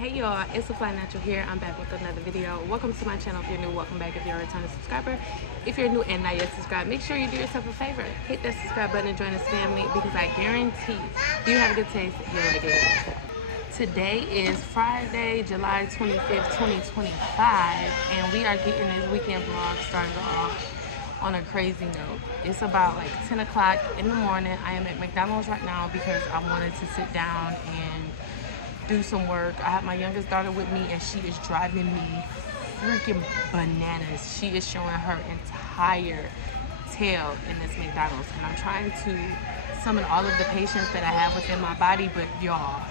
Hey y'all, it's the Fly Natural here. I'm back with another video. Welcome to my channel. If you're new, welcome back. If you're a returning subscriber, if you're new and not yet subscribed, make sure you do yourself a favor. Hit that subscribe button and join this family because I guarantee you have a good taste. You'll like it. Today is Friday, July 25th, 2025, and we are getting this weekend vlog started off on a crazy note. It's about like 10 o'clock in the morning. I am at McDonald's right now because I wanted to sit down and do some work. I have my youngest daughter with me and she is driving me freaking bananas. She is showing her entire tail in this McDonald's, and I'm trying to summon all of the patience that I have within my body, but y'all.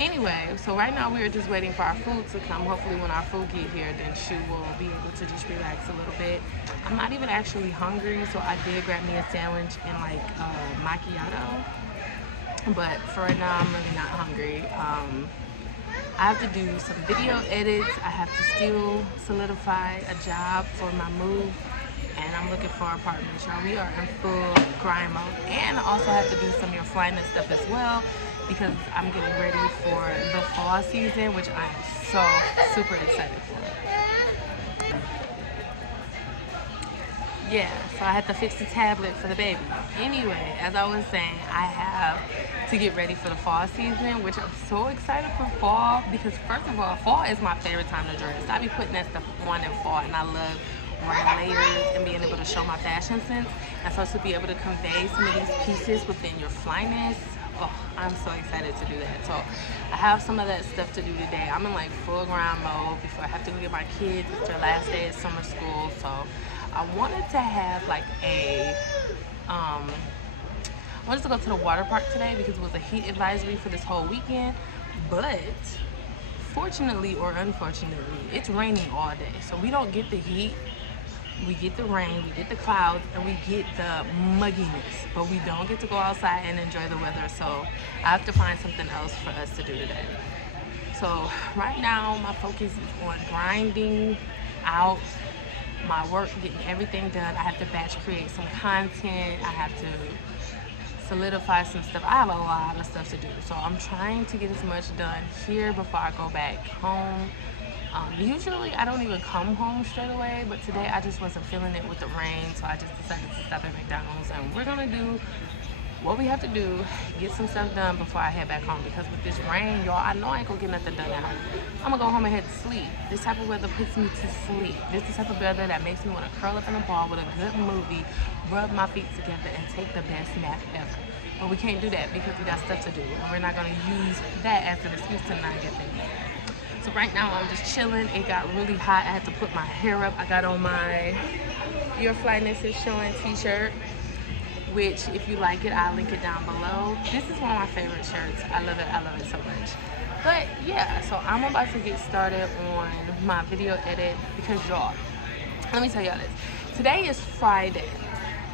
Anyway, so right now we are just waiting for our food to come. Hopefully when our food get here, then she will be able to just relax a little bit. I'm not even actually hungry, so I did grab me a sandwich and like macchiato. But for right now, I'm really not hungry. I have to do some video edits. I have to still solidify a job for my move. And I'm looking for apartments, y'all. We are in full grind mode. And I also have to do some of your Flyness stuff as well, because I'm getting ready for the fall season, which I'm so super excited for. Yeah, so I had to fix the tablet for the baby. Anyway, as I was saying, I have to get ready for the fall season, which I'm so excited for fall because first of all, fall is my favorite time to dress. I be putting that stuff on in fall, and I love wearing layers and being able to show my fashion sense. And so to be able to convey some of these pieces within your Flyness, oh, I'm so excited to do that. So I have some of that stuff to do today. I'm in like full grind mode before I have to go get my kids. It's their last day of summer school, so I wanted to have like I wanted to go to the water park today because it was a heat advisory for this whole weekend, but fortunately or unfortunately, it's raining all day, so we don't get the heat. We get the rain, we get the clouds, and we get the mugginess, but we don't get to go outside and enjoy the weather. So I have to find something else for us to do today. So right now my focus is on grinding out my work, getting everything done. I have to batch create some content. I have to solidify some stuff. I have a lot of stuff to do, so I'm trying to get as much done here before I go back home. Usually I don't even come home straight away, but today I just wasn't feeling it with the rain, so I just decided to stop at McDonald's, and we're gonna do what we have to do, get some stuff done before I head back home, because with this rain, y'all, I know I ain't gonna get nothing done now. I'm gonna go home and head to sleep. This type of weather puts me to sleep. This is the type of weather that makes me want to curl up in a ball with a good movie, rub my feet together, and take the best nap ever. But we can't do that because we got stuff to do, and we're not gonna use that as an excuse to not get things done. So right now I'm just chilling. It got really hot. I had to put my hair up. I got on my Your Flyness is Showing t-shirt, which if you like it, I'll link it down below. This is one of my favorite shirts. I love it so much. But yeah, so I'm about to get started on my video edit because y'all, let me tell y'all this. Today is Friday.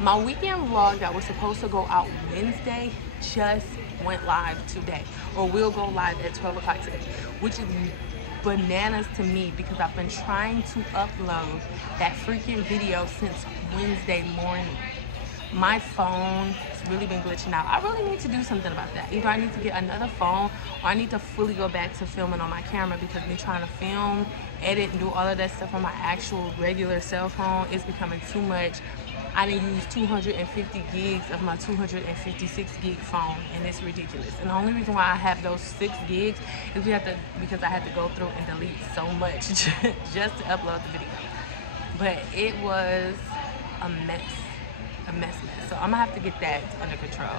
My weekend vlog that was supposed to go out Wednesday just went live today, or will go live at 12 o'clock today, which is bananas to me because I've been trying to upload that freaking video since Wednesday morning. My phone has really been glitching out. I really need to do something about that. Either I need to get another phone, or I need to fully go back to filming on my camera, because me trying to film, edit, and do all of that stuff on my actual regular cell phone is becoming too much. I didn't use 250 gigs of my 256 gig phone, and it's ridiculous. And the only reason why I have those 6 gigs is because I had to go through and delete so much just to upload the video. But it was a mess. So I'm gonna have to get that under control.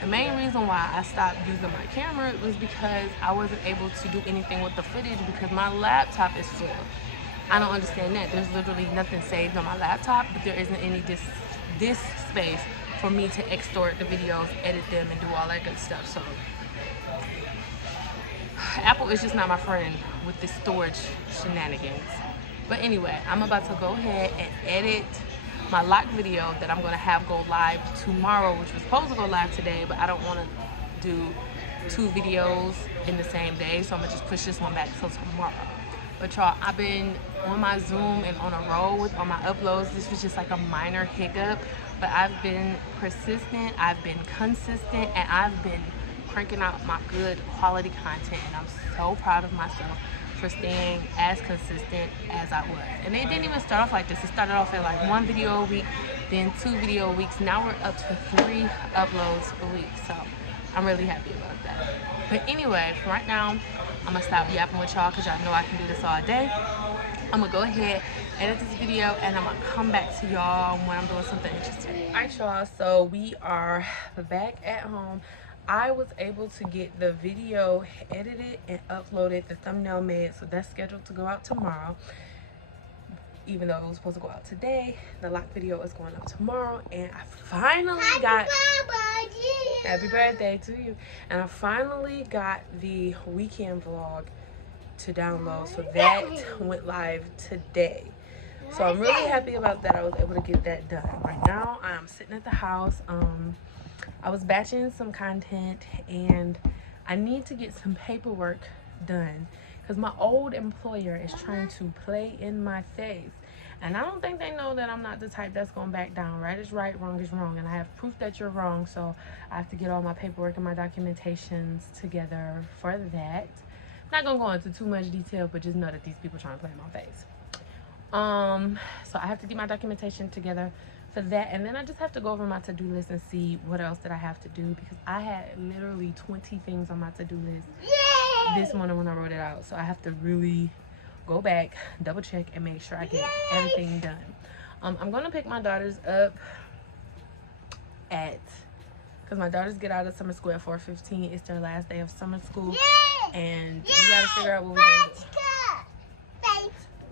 The main reason why I stopped using my camera was because I wasn't able to do anything with the footage because my laptop is full. I don't understand that. There's literally nothing saved on my laptop, but there isn't any disk space for me to extort the videos, edit them, and do all that good stuff. So Apple is just not my friend with the storage shenanigans. But anyway, I'm about to go ahead and edit my lock video that I'm gonna have go live tomorrow, which was supposed to go live today, but I don't want to do 2 videos in the same day, so I'm gonna just push this one back till tomorrow. But y'all, I've been on my Zoom and on a roll with on my uploads. This was just like a minor hiccup, but I've been persistent, I've been consistent, and I've been cranking out my good quality content, and I'm so proud of myself for staying as consistent as I was. And it didn't even start off like this. It started off at like 1 video a week, then 2 video weeks. Now we're up to 3 uploads a week. So I'm really happy about that. But anyway, for right now, I'm gonna stop yapping with y'all because y'all know I can do this all day. I'm gonna go ahead, edit this video, and I'm gonna come back to y'all when I'm doing something interesting. Alright y'all, so we are back at home. I was able to get the video edited and uploaded, the thumbnail made, so that's scheduled to go out tomorrow. Even though it was supposed to go out today, the lock video is going up tomorrow, and I finally got happy birthday to you. And I finally got the weekend vlog to download, so that went live today. So I'm really happy about that. I was able to get that done. Right now I'm sitting at the house. I was batching some content, and I need to get some paperwork done because my old employer is trying to play in my face, and I don't think they know that I'm not the type that's gonna back down. Right is right, wrong is wrong, and I have proof that you're wrong, so I have to get all my paperwork and my documentations together for that. I'm not gonna go into too much detail, but just know that these people are trying to play in my face. So I have to get my documentation together for that, and then I just have to go over my to-do list and see what else that I have to do, because I had literally 20 things on my to-do list this morning when I wrote it out. So I have to really go back, double check, and make sure I get everything done. I'm gonna pick my daughters up because my daughters get out of summer school at 4:15. It's their last day of summer school, and we gotta figure out what we're gonna do.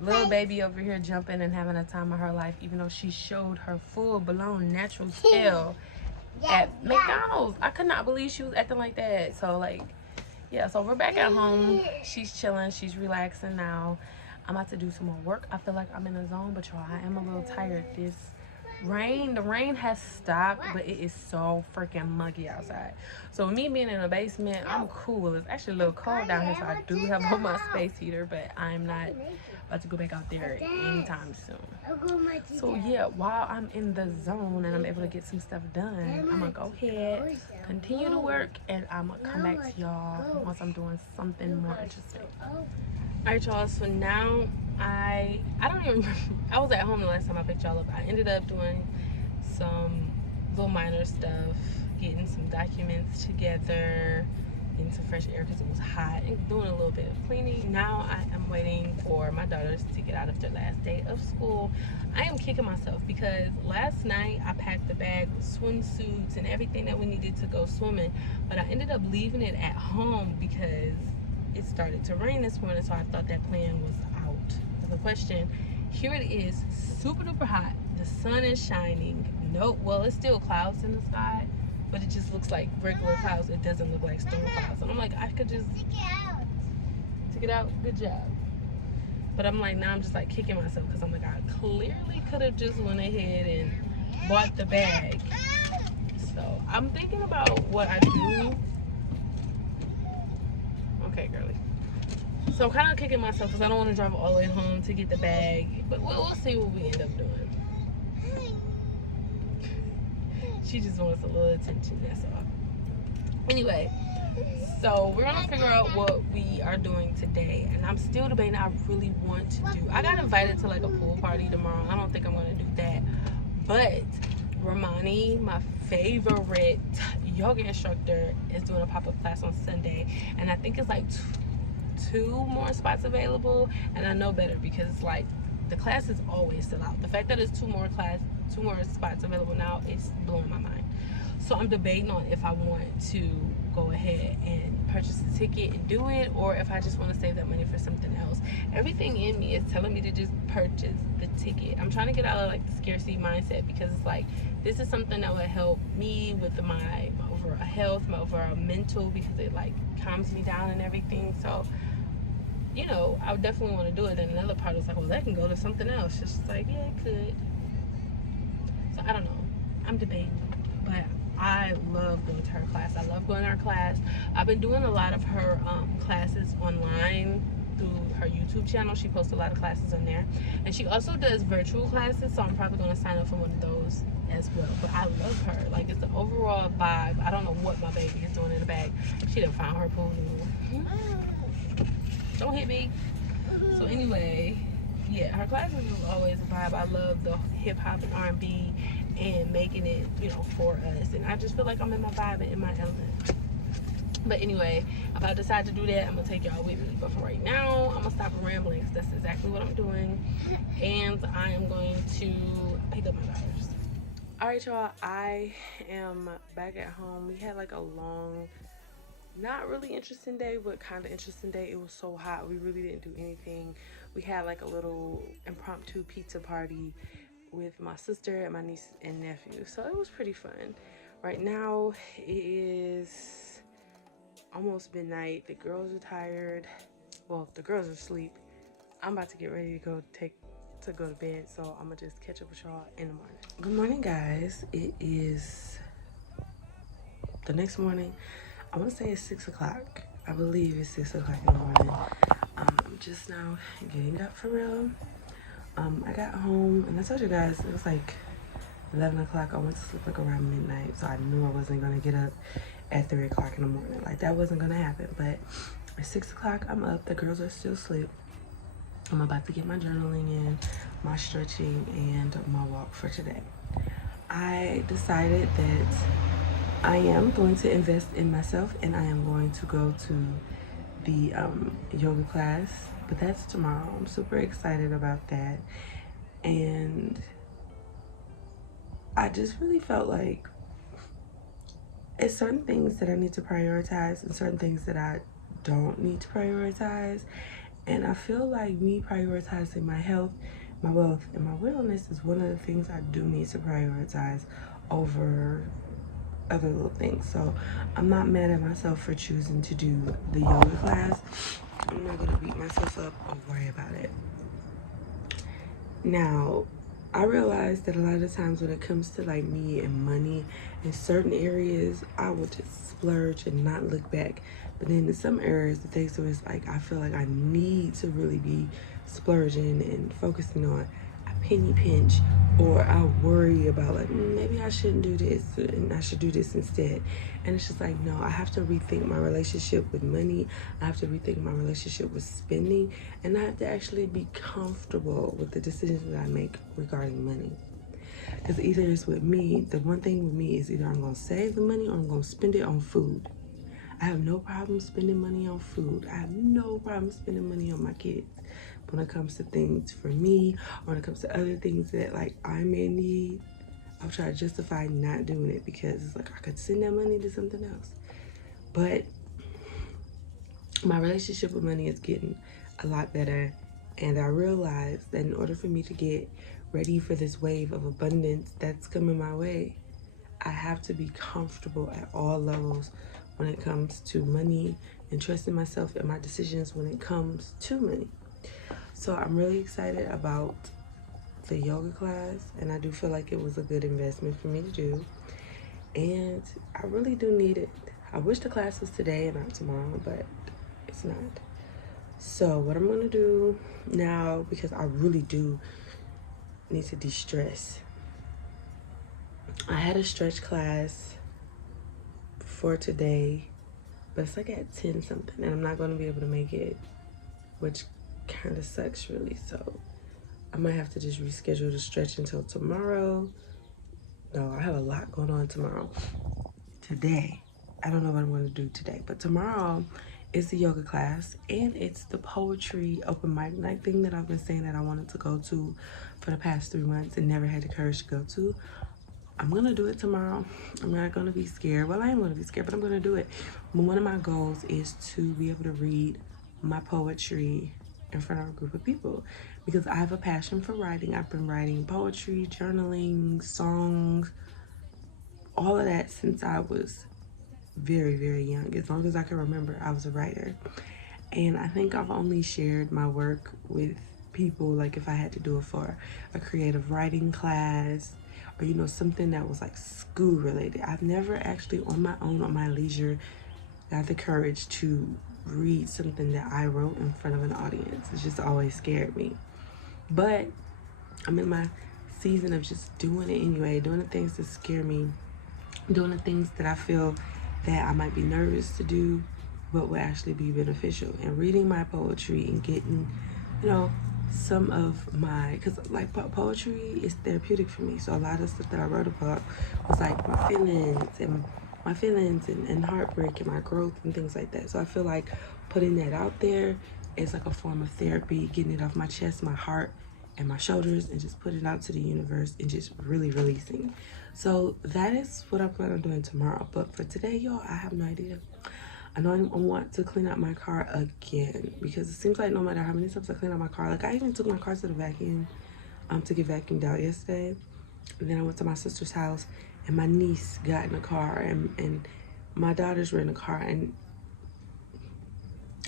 Little baby over here jumping and having a time of her life, even though she showed her full-blown natural tail at McDonald's. I could not believe she was acting like that. So like, yeah, so we're back at home. She's chilling, she's relaxing now. I'm about to do some more work. I feel like I'm in a zone, but y'all, I am a little tired. The rain has stopped, but it is so freaking muggy outside. So me being in a basement, I'm cool. It's actually a little cold down here, so I do have on my space heater, but I'm not about to go back out there anytime soon. So yeah, while I'm in the zone and I'm able to get some stuff done, I'm gonna go ahead, continue to work, and I'm gonna come back to y'all once I'm doing something more interesting. Alright y'all, so now I don't even remember. I was at home the last time I picked y'all up. I ended up doing some little minor stuff, getting some documents together, getting some fresh air because it was hot, and doing a little bit of cleaning. Now I am waiting for my daughters to get out of their last day of school. I am kicking myself because last night I packed the bag with swimsuits and everything that we needed to go swimming, but I ended up leaving it at home because it started to rain this morning, so I thought that plan was out of the question. Here it is, super duper hot. The sun is shining. Nope, well, it's still clouds in the sky, but it just looks like regular clouds. It doesn't look like storm clouds. And I'm like, I could just take it out. Good job. But I'm like, now I'm just like kicking myself because I'm like, I clearly could have just went ahead and bought the bag. So I'm thinking about what I do. Okay, girly. So I'm kind of kicking myself because I don't want to drive all the way home to get the bag, but we'll see what we end up doing. She just wants a little attention, that's all. Anyway, so we're gonna figure out what we are doing today, and I'm still debating. I really want to do, I got invited to like a pool party tomorrow. I don't think I'm gonna do that, but Romoni, my favorite yoga instructor, is doing a pop-up class on Sunday, and I think it's like two more spots available, and I know better because it's like the class is always still out. The fact that it's two more spots available now, it's blowing my mind. So I'm debating on if I want to go ahead and purchase a ticket and do it, or if I just want to save that money for something else. Everything in me is telling me to just purchase the ticket. I'm trying to get out of like the scarcity mindset, because it's like, this is something that would help me with my overall health, my overall mental, because it like calms me down and everything. So, you know, I would definitely want to do it. And another part was like, well, that can go to something else. It's just like, yeah, it could. So I don't know. I'm debating, but I love going to her class. I love going to her class. I've been doing a lot of her classes online through her YouTube channel. She posts a lot of classes on there, and she also does virtual classes, so I'm probably going to sign up for one of those as well. But I love her. Like, it's the overall vibe. I don't know what my baby is doing in the bag. bag. She done found her pool. Don't hit me. So anyway, yeah, her classes was always a vibe. I love the hip hop and R&B and making it, you know, for us. And I just feel like I'm in my vibe and in my element. But anyway, if I decide to do that, I'm gonna take y'all with me. But for right now, I'm gonna stop rambling because that's exactly what I'm doing. And I am going to pick up my daughters. All right, y'all, I am back at home. We had like a long, not really interesting day, but kind of interesting day. It was so hot. We really didn't do anything. We had like a little impromptu pizza party with my sister and my niece and nephew. So it was pretty fun. Right now, it is almost midnight. The girls are tired. Well, the girls are asleep. I'm about to get ready to go to bed, so I'm gonna just catch up with y'all in the morning. Good morning, guys. It is the next morning. I want to say it's 6 o'clock. I believe it's 6 o'clock in the morning. I'm just now getting up for real. I got home and I told you guys it was like 11 o'clock. I went to sleep like around midnight, so I knew I wasn't gonna get up at 3 o'clock in the morning. Like that wasn't gonna happen. But at 6 o'clock, I'm up. The girls are still asleep. I'm about to get my journaling in, my stretching, and my walk for today. I decided that I am going to invest in myself and I am going to go to the yoga class, but that's tomorrow. I'm super excited about that. And I just really felt like it's certain things that I need to prioritize and certain things that I don't need to prioritize. And I feel like me prioritizing my health, my wealth, and my wellness is one of the things I do need to prioritize over other little things. So I'm not mad at myself for choosing to do the yoga class. I'm not gonna beat myself up or worry about it. Now, I realize that a lot of the times when it comes to like me and money in certain areas, I will just splurge and not look back. But then in some areas, the things where it's like I feel like I need to really be splurging and focusing on a penny pinch, or I worry about like maybe I shouldn't do this and I should do this instead. And it's just like, no, I have to rethink my relationship with money. I have to rethink my relationship with spending, and I have to actually be comfortable with the decisions that I make regarding money. Because either it's with me, the one thing with me is either I'm going to save the money or I'm going to spend it on food. I have no problem spending money on food. I have no problem spending money on my kids. But when it comes to things for me, or when it comes to other things that like I may need, I'll try to justify not doing it because it's like I could send that money to something else. But my relationship with money is getting a lot better, and I realized that in order for me to get ready for this wave of abundance that's coming my way, I have to be comfortable at all levels when it comes to money and trusting myself and my decisions when it comes to money. So I'm really excited about the yoga class, and I do feel like it was a good investment for me to do, and I really do need it. I wish the class was today and not tomorrow, but it's not. So what I'm gonna do now, because I really do need to de-stress, I had a stretch class for today, but it's like at 10 something and I'm not going to be able to make it, which kind of sucks really. So I might have to just reschedule the stretch until tomorrow. No, I have a lot going on tomorrow. Today, I don't know what I'm going to do today, but tomorrow is the yoga class and it's the poetry open mic night thing that I've been saying that I wanted to go to for the past 3 months and never had the courage to go to. I'm gonna do it tomorrow. I'm not gonna be scared. Well, I am gonna be scared, but I'm gonna do it. One of my goals is to be able to read my poetry in front of a group of people because I have a passion for writing. I've been writing poetry, journaling, songs, all of that since I was very, very young. As long as I can remember, I was a writer. And I think I've only shared my work with people, like if I had to do it for a creative writing class, or you know, something that was like school related. I've never actually on my own, on my leisure, got the courage to read something that I wrote in front of an audience. It's just always scared me. But I'm in my season of just doing it anyway, doing the things that scare me, doing the things that I feel that I might be nervous to do, but will actually be beneficial. And reading my poetry and getting, you know, some of my, because like poetry is therapeutic for me. So a lot of stuff that I wrote about was like my feelings and heartbreak and my growth and things like that. So I feel like putting that out there is like a form of therapy, getting it off my chest, my heart, and my shoulders, and just put it out to the universe and just really releasing. So that is what I plan on doing tomorrow. But for today, y'all, I have no idea. I know I want to clean out my car again, because it seems like no matter how many times I clean out my car, like I even took my car to the vacuum to get vacuumed out yesterday. And then I went to my sister's house, and my niece got in the car, and my daughters were in the car, and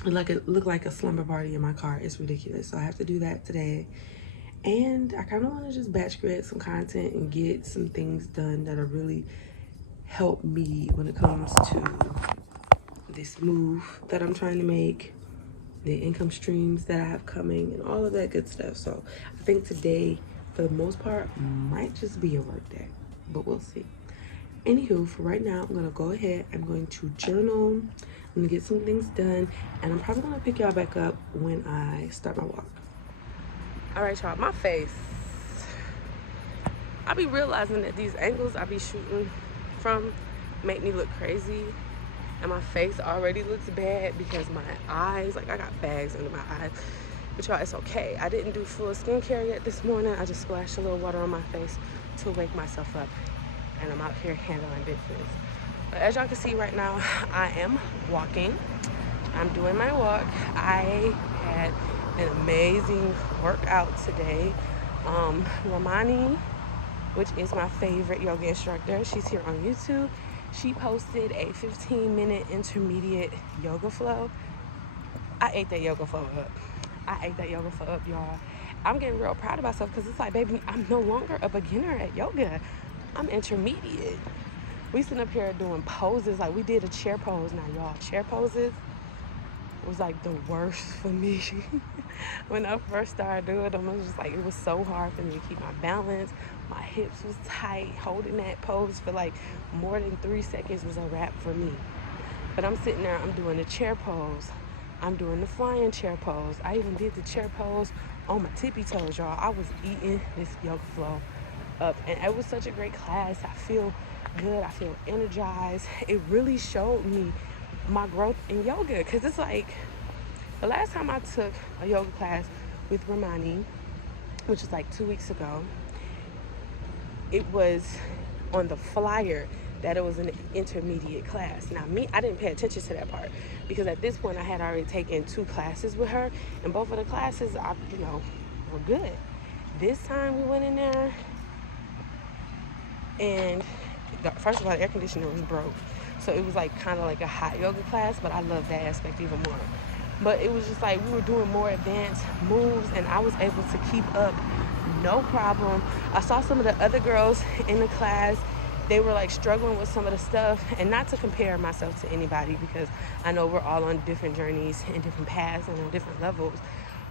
it looked like a slumber party in my car. It's ridiculous. So I have to do that today. And I kind of want to just batch create some content and get some things done that'll really help me when it comes to this move that I'm trying to make, the income streams that I have coming, and all of that good stuff. So I think today, for the most part, might just be a work day, but we'll see. Anywho, for right now, I'm gonna go ahead. I'm going to journal. I'm gonna get some things done, and I'm probably gonna pick y'all back up when I start my walk. All right, y'all, my face. I be realizing that these angles I be shooting from make me look crazy, and my face already looks bad because my eyes, like I got bags under my eyes. But y'all, it's okay. I didn't do full skincare yet this morning. I just splashed a little water on my face to wake myself up, and I'm out here handling business. But as y'all can see right now, I am walking. I'm doing my walk. I had an amazing workout today. Romoni, which is my favorite yoga instructor, she's here on YouTube. She posted a 15-minute intermediate yoga flow. I ate that yoga flow up. Y'all. I'm getting real proud of myself, because it's like, baby, I'm no longer a beginner at yoga. I'm intermediate. We sitting up here doing poses. Like, we did a chair pose. Now, y'all, chair poses was like the worst for me. When I first started doing them, it was just like, it was so hard for me to keep my balance. My hips was tight. Holding that pose for like more than 3 seconds was a wrap for me. But I'm sitting there, I'm doing the chair pose. I'm doing the flying chair pose. I even did the chair pose on my tippy toes, y'all. I was eating this yoga flow up, and it was such a great class. I feel good. I feel energized. It really showed me my growth in yoga, because it's like the last time I took a yoga class with Romoni, which was like 2 weeks ago, it was on the flyer that it was an intermediate class. Now, me, I didn't pay attention to that part, because at this point I had already taken 2 classes with her, and both of the classes, were good. This time we went in there, and first of all, the air conditioner was broke. So it was like kind of like a hot yoga class, but I love that aspect even more. But it was just like we were doing more advanced moves, and I was able to keep up no problem. I saw some of the other girls in the class. They were like struggling with some of the stuff, and not to compare myself to anybody, because I know we're all on different journeys and different paths and on different levels.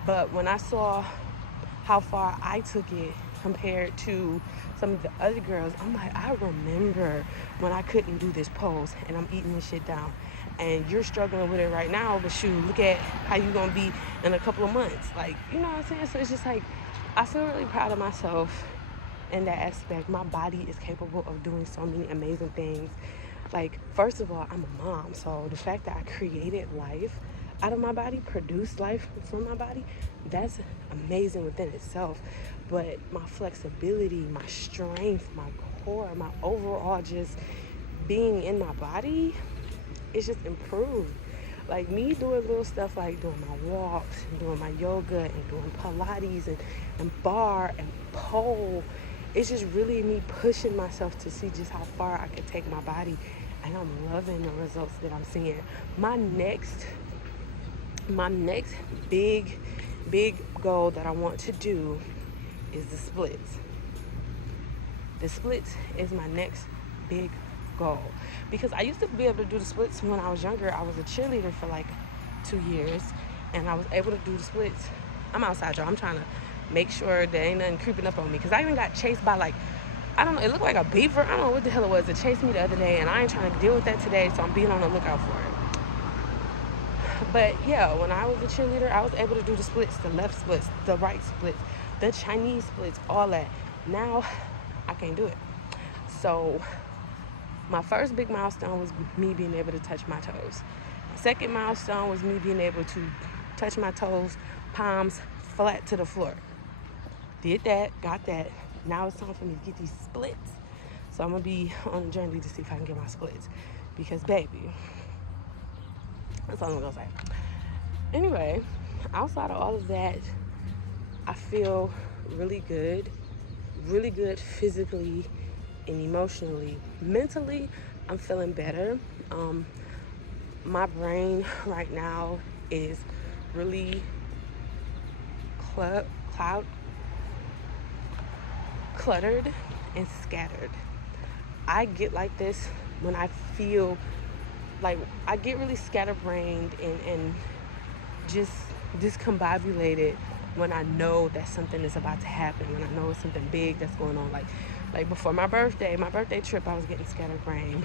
But when I saw how far I took it compared to some of the other girls, I'm like, I remember when I couldn't do this pose and I'm eating this shit down, and you're struggling with it right now, but shoot, look at how you're gonna be in a couple of months. Like, you know what I'm saying? So it's just like, I feel really proud of myself in that aspect. My body is capable of doing so many amazing things. Like, first of all, I'm a mom, so the fact that I created life out of my body, produced life from my body, that's amazing within itself. But my flexibility, my strength, my core, my overall just being in my body, it's just improved. Like, me doing little stuff like doing my walks and doing my yoga and doing Pilates and bar and pole, it's just really me pushing myself to see just how far I can take my body, and I'm loving the results that I'm seeing. My next big goal that I want to do is the splits. The splits is my next big goal, because I used to be able to do the splits when I was younger. I was a cheerleader for like 2 years, and I was able to do the splits. I'm outside, y'all. I'm trying to make sure there ain't nothing creeping up on me, because I even got chased by like I don't know, it looked like a beaver. I don't know what the hell it was. It chased me the other day, and I ain't trying to deal with that today, so I'm being on the lookout for it. But yeah, when I was a cheerleader, I was able to do the splits, the left splits, the right splits, the Chinese splits, all that. Now, I can't do it. So my first big milestone was me being able to touch my toes. Second milestone was me being able to touch my toes, palms flat to the floor. Did that, got that. Now it's time for me to get these splits. So I'm gonna be on a journey to see if I can get my splits. Because baby, that's all I'm gonna say. Anyway, outside of all of that, I feel really good physically and emotionally. Mentally, I'm feeling better. My brain right now is really cluttered and scattered. I get like this when I feel like I get really scatterbrained and just discombobulated when I know that something is about to happen, when I know it's something big that's going on. Like before my birthday trip, I was getting scatterbrained.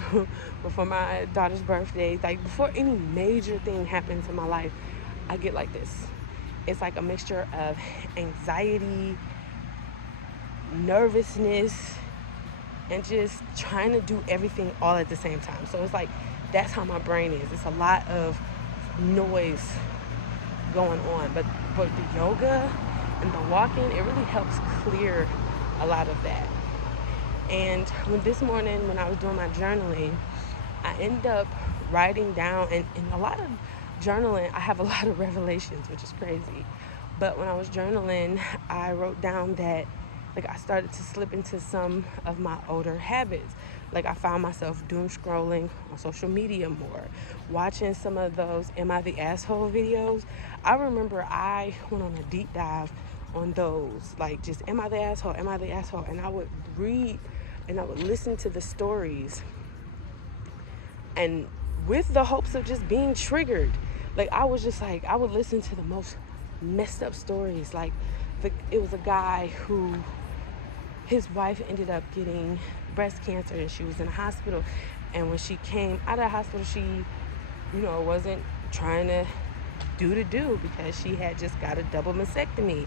Before my daughter's birthday, like before any major thing happens in my life, I get like this. It's like a mixture of anxiety, nervousness, and just trying to do everything all at the same time. So it's like, that's how my brain is. It's a lot of noise going on. But the yoga and the walking, it really helps clear a lot of that. And this morning when I was doing my journaling, I ended up writing down, and a lot of journaling, I have a lot of revelations, which is crazy. But when I was journaling, I wrote down that like I started to slip into some of my older habits. Like I found myself doom scrolling on social media more, watching some of those Am I the Asshole videos. I remember I went on a deep dive on those, like just Am I the Asshole, Am I the Asshole? And I would read and I would listen to the stories, and with the hopes of just being triggered. Like I was just like, I would listen to the most messed up stories. Like it was a guy who, his wife ended up getting breast cancer and she was in the hospital, and when she came out of the hospital, she wasn't trying to do because she had just got a double mastectomy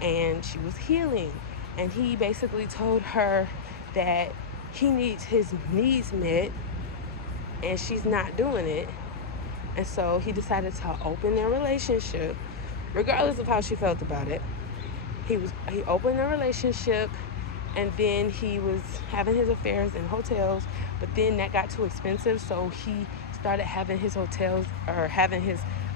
and she was healing, and he basically told her that he needs his needs met and she's not doing it. And so he decided to open their relationship regardless of how she felt about it. He opened their relationship, and then he was having his affairs in hotels, but then that got too expensive, so he started having his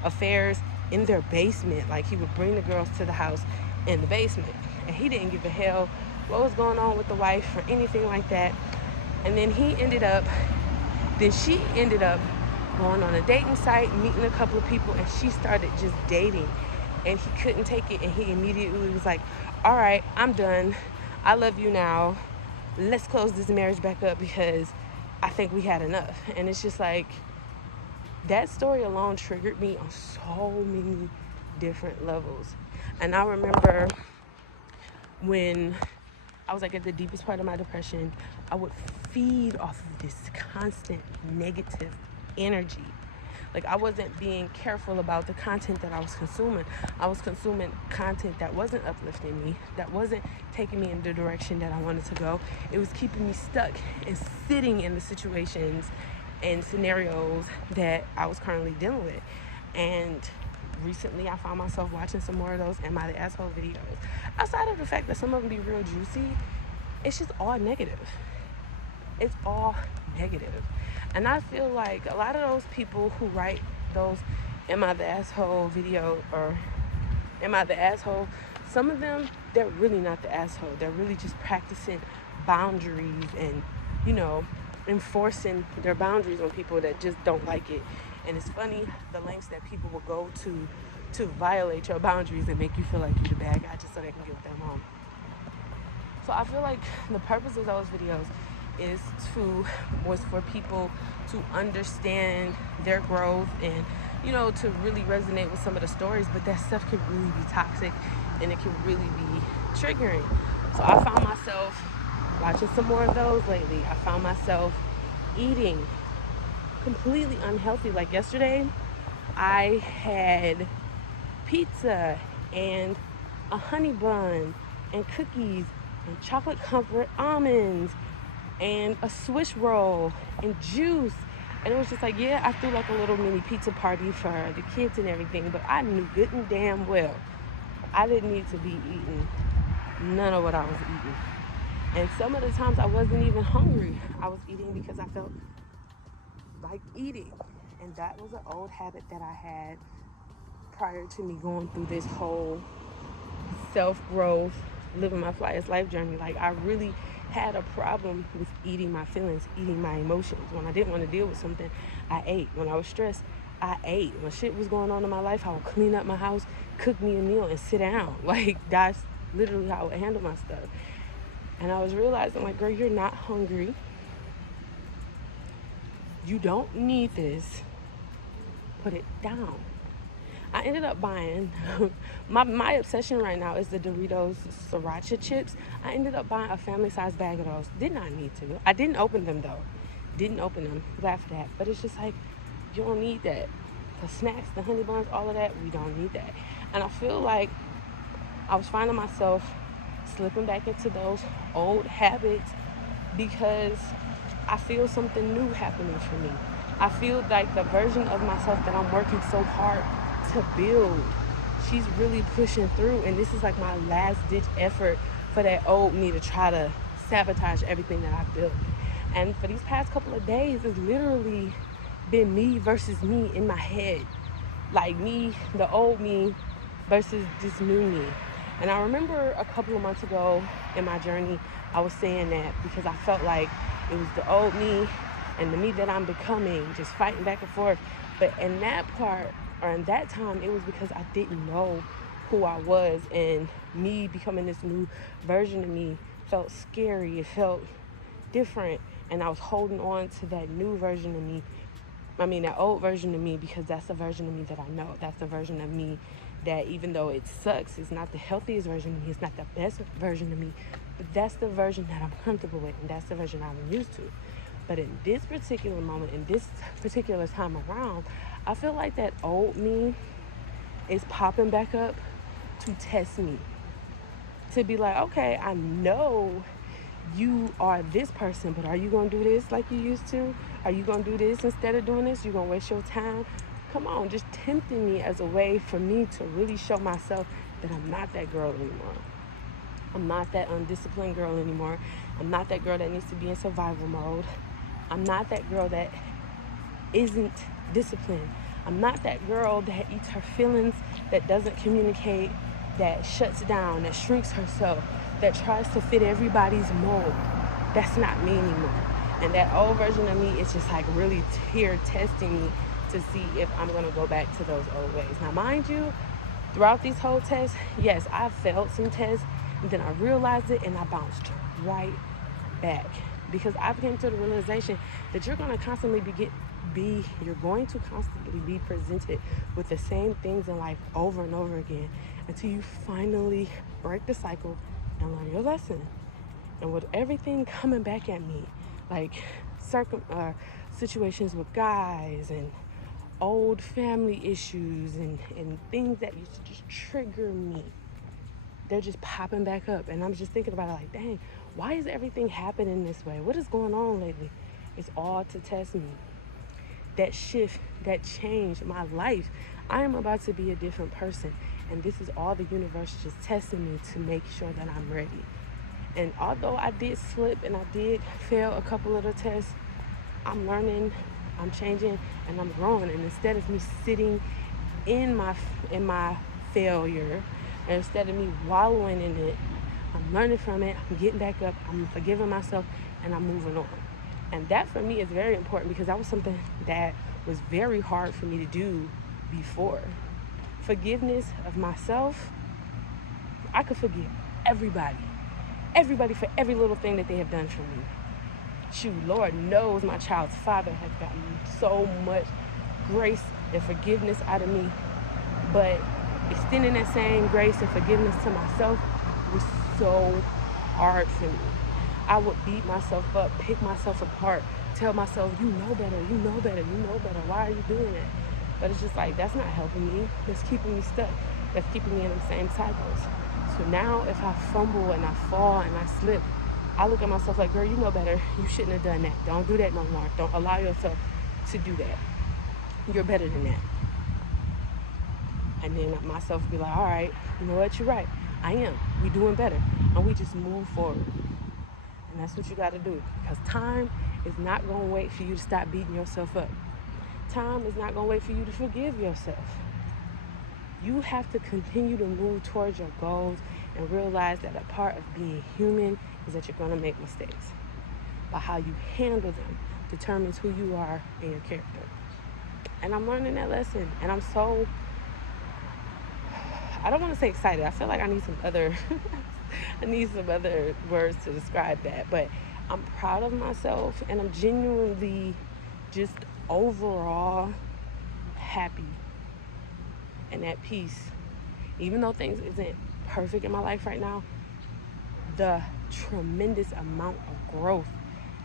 affairs in their basement. Like he would bring the girls to the house in the basement, and he didn't give a hell what was going on with the wife or anything like that. And then she ended up going on a dating site, meeting a couple of people, and she started just dating, and he couldn't take it, and he immediately was like, all right, I'm done, I love you now, let's close this marriage back up because I think we had enough. And it's just like, that story alone triggered me on so many different levels. And I remember when I was like at the deepest part of my depression, I would feed off of this constant negative energy. Like I wasn't being careful about the content that I was consuming. I was consuming content that wasn't uplifting me, that wasn't taking me in the direction that I wanted to go. It was keeping me stuck and sitting in the situations and scenarios that I was currently dealing with. And recently I found myself watching some more of those Am I the Asshole videos. Outside of the fact that some of them be real juicy, it's just all negative. It's all negative. And I feel like a lot of those people who write those Am I the Asshole video or Am I the Asshole, some of them, they're really not the asshole. They're really just practicing boundaries and, enforcing their boundaries on people that just don't like it. And it's funny the lengths that people will go to violate your boundaries and make you feel like you're the bad guy just so they can get what they want. So I feel like the purpose of those videos was for people to understand their growth and, to really resonate with some of the stories, but that stuff can really be toxic and it can really be triggering. So I found myself watching some more of those lately. I found myself eating completely unhealthy. Like yesterday, I had pizza and a honey bun and cookies and chocolate comfort almonds and a Swiss roll and juice. And it was just like, yeah, I threw like a little mini pizza party for the kids and everything, but I knew good and damn well I didn't need to be eating none of what I was eating. And some of the times I wasn't even hungry. I was eating because I felt like eating. And that was an old habit that I had prior to me going through this whole self-growth, living my Flyest life journey. Like, I really had a problem with eating my feelings, eating my emotions. When I didn't want to deal with something, I ate. When I was stressed, I ate. When shit was going on in my life, I would clean up my house, cook me a meal, and sit down. Like, that's literally how I would handle my stuff. And I was realizing, like, girl, you're not hungry. You don't need this. Put it down. I ended up buying, my obsession right now is the Doritos Sriracha chips. I ended up buying a family-sized bag of those. Did not need to. I didn't open them, though. Didn't open them. Glad for that. But it's just like, you don't need that. The snacks, the honey buns, all of that, we don't need that. And I feel like I was finding myself slipping back into those old habits because I feel something new happening for me. I feel like the version of myself that I'm working so hard to build, she's really pushing through, and this is like my last ditch effort for that old me to try to sabotage everything that I built. And for these past couple of days, it's literally been me versus me in my head. Like me, the old me versus this new me. And I remember a couple of months ago in my journey, I was saying that because I felt like it was the old me and the me that I'm becoming, just fighting back and forth. But in that part, or in that time, it was because I didn't know who I was, and me becoming this new version of me felt scary. It felt different, and I was holding on to that new version of me. I mean, that old version of me, because that's the version of me that I know. That's the version of me that, even though it sucks, it's not the healthiest version of me, it's not the best version of me, but that's the version that I'm comfortable with, and that's the version I'm used to. But in this particular moment, in this particular time around, I feel like that old me is popping back up to test me. To be like, okay, I know you are this person, but are you going to do this like you used to? Are you going to do this instead of doing this? You're going to waste your time? Come on, just tempting me as a way for me to really show myself that I'm not that girl anymore. I'm not that undisciplined girl anymore. I'm not that girl that needs to be in survival mode. I'm not that girl that isn't disciplined. I'm not that girl that eats her feelings, that doesn't communicate, that shuts down, that shrinks herself, that tries to fit everybody's mold. That's not me anymore. And that old version of me is just like really tear testing me to see if I'm going to go back to those old ways. Now, mind you, throughout these whole tests, yes, I failed some tests, and then I realized it, and I bounced right back. Because I've come to the realization that you're going to constantly you're going to constantly be presented with the same things in life over and over again until you finally break the cycle and learn your lesson. And with everything coming back at me, like situations with guys and old family issues and things that used to just trigger me, they're just popping back up. And I'm just thinking about it like, dang, why is everything happening this way? What is going on lately? It's all to test me. That shift, that change, my life. I am about to be a different person. And this is all the universe just testing me to make sure that I'm ready. And although I did slip and I did fail a couple of the tests, I'm learning, I'm changing, and I'm growing. And instead of me sitting in my failure, and instead of me wallowing in it, I'm learning from it, I'm getting back up, I'm forgiving myself, and I'm moving on. And that for me is very important because that was something that was very hard for me to do before. Forgiveness of myself, I could forgive everybody for every little thing that they have done for me. Shoot, Lord knows my child's father has gotten so much grace and forgiveness out of me, but extending that same grace and forgiveness to myself was so hard for me. I would beat myself up, pick myself apart, tell myself, you know better, you know better, you know better. Why are you doing that? But it's just like, that's not helping me. That's keeping me stuck. That's keeping me in the same cycles. So now if I fumble and I fall and I slip, I look at myself like, girl, you know better. You shouldn't have done that. Don't do that no more. Don't allow yourself to do that. You're better than that. And then myself be like, all right, you know what? You're right. I am. We doing better. And we just move forward. And that's what you got to do. Because time is not going to wait for you to stop beating yourself up. Time is not going to wait for you to forgive yourself. You have to continue to move towards your goals and realize that a part of being human is that you're going to make mistakes. But how you handle them determines who you are and your character. And I'm learning that lesson. And I'm so, I don't want to say excited. I feel like I need some other words to describe that. But I'm proud of myself, and I'm genuinely just overall happy and at peace. Even though things isn't perfect in my life right now, the tremendous amount of growth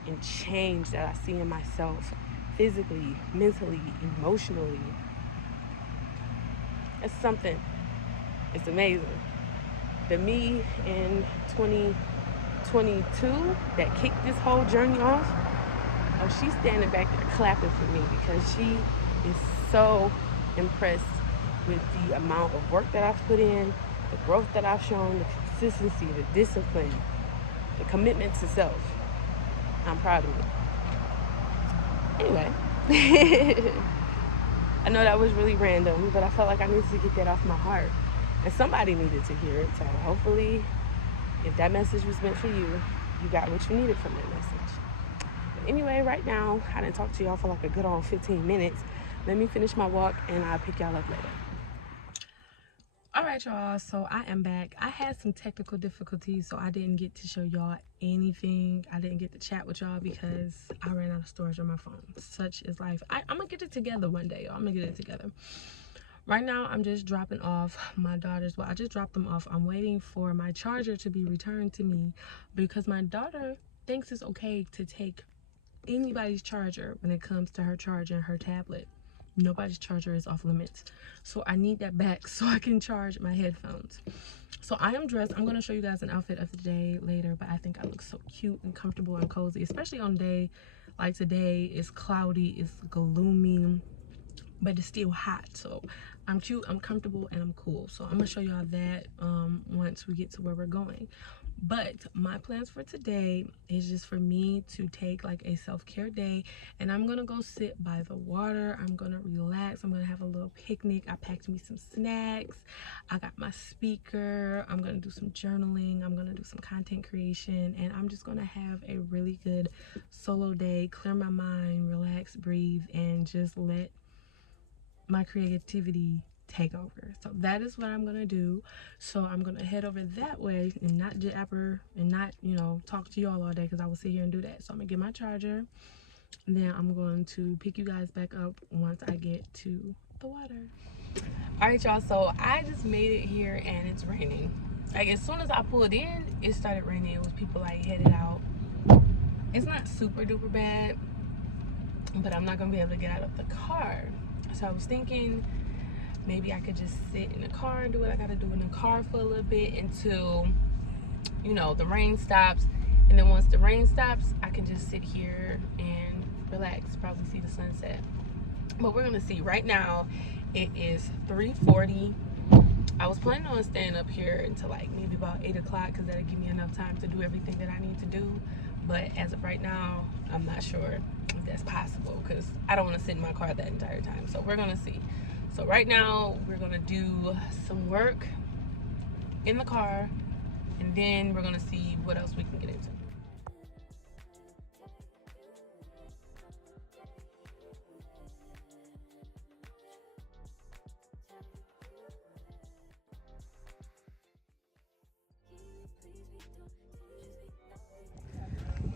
and change that I see in myself physically, mentally, emotionally, it's something. It's amazing. The me in 2022 that kicked this whole journey off, oh, she's standing back there clapping for me because she is so impressed with the amount of work that I've put in, the growth that I've shown, the consistency, the discipline, the commitment to self. I'm proud of me. Anyway, I know that was really random, but I felt like I needed to get that off my heart. And somebody needed to hear it. So hopefully, if that message was meant for you, you got what you needed from that message. But anyway, right now, I didn't talk to y'all for like a good old 15 minutes. Let me finish my walk and I'll pick y'all up later. All right, y'all, so I am back. I had some technical difficulties, so I didn't get to show y'all anything. I didn't get to chat with y'all because I ran out of storage on my phone. Such is life. I'm gonna get it together one day, y'all. I'm gonna get it together. Right now, I'm just dropping off my daughters. Well, I just dropped them off. I'm waiting for my charger to be returned to me because my daughter thinks it's okay to take anybody's charger when it comes to her charger and her tablet. Nobody's charger is off limits. So I need that back so I can charge my headphones. So I am dressed. I'm going to show you guys an outfit of the day later, but I think I look so cute and comfortable and cozy, especially on a day like today. It's cloudy, it's gloomy, but it's still hot. So I'm cute, I'm comfortable, and I'm cool. So I'm going to show y'all that once we get to where we're going. But my plans for today is just for me to take like a self-care day, and I'm gonna go sit by the water. I'm gonna relax. I'm gonna have a little picnic. I packed me some snacks. I got my speaker. I'm gonna do some journaling. I'm gonna do some content creation, and I'm just gonna have a really good solo day, clear my mind, relax, breathe, and just let my creativity take over. So that is what I'm gonna do. So I'm gonna head over that way and not jabber and not, you know, talk to y'all all day because I will sit here and do that. So I'm gonna get my charger, and then I'm going to pick you guys back up once I get to the water. All right, y'all, so I just made it here and it's raining. Like, as soon as I pulled in, it started raining. It was people like headed out. It's not super duper bad, but I'm not gonna be able to get out of the car. So I was thinking maybe I could just sit in the car and do what I gotta do in the car for a little bit until, you know, the rain stops. And then once the rain stops, I can just sit here and relax, probably see the sunset. But we're gonna see. Right now, it is 3:40. I was planning on staying up here until like maybe about 8 o'clock because that'll give me enough time to do everything that I need to do. But as of right now, I'm not sure if that's possible because I don't want to sit in my car that entire time. So we're gonna see. So right now, we're gonna do some work in the car, and then we're gonna see what else we can get into.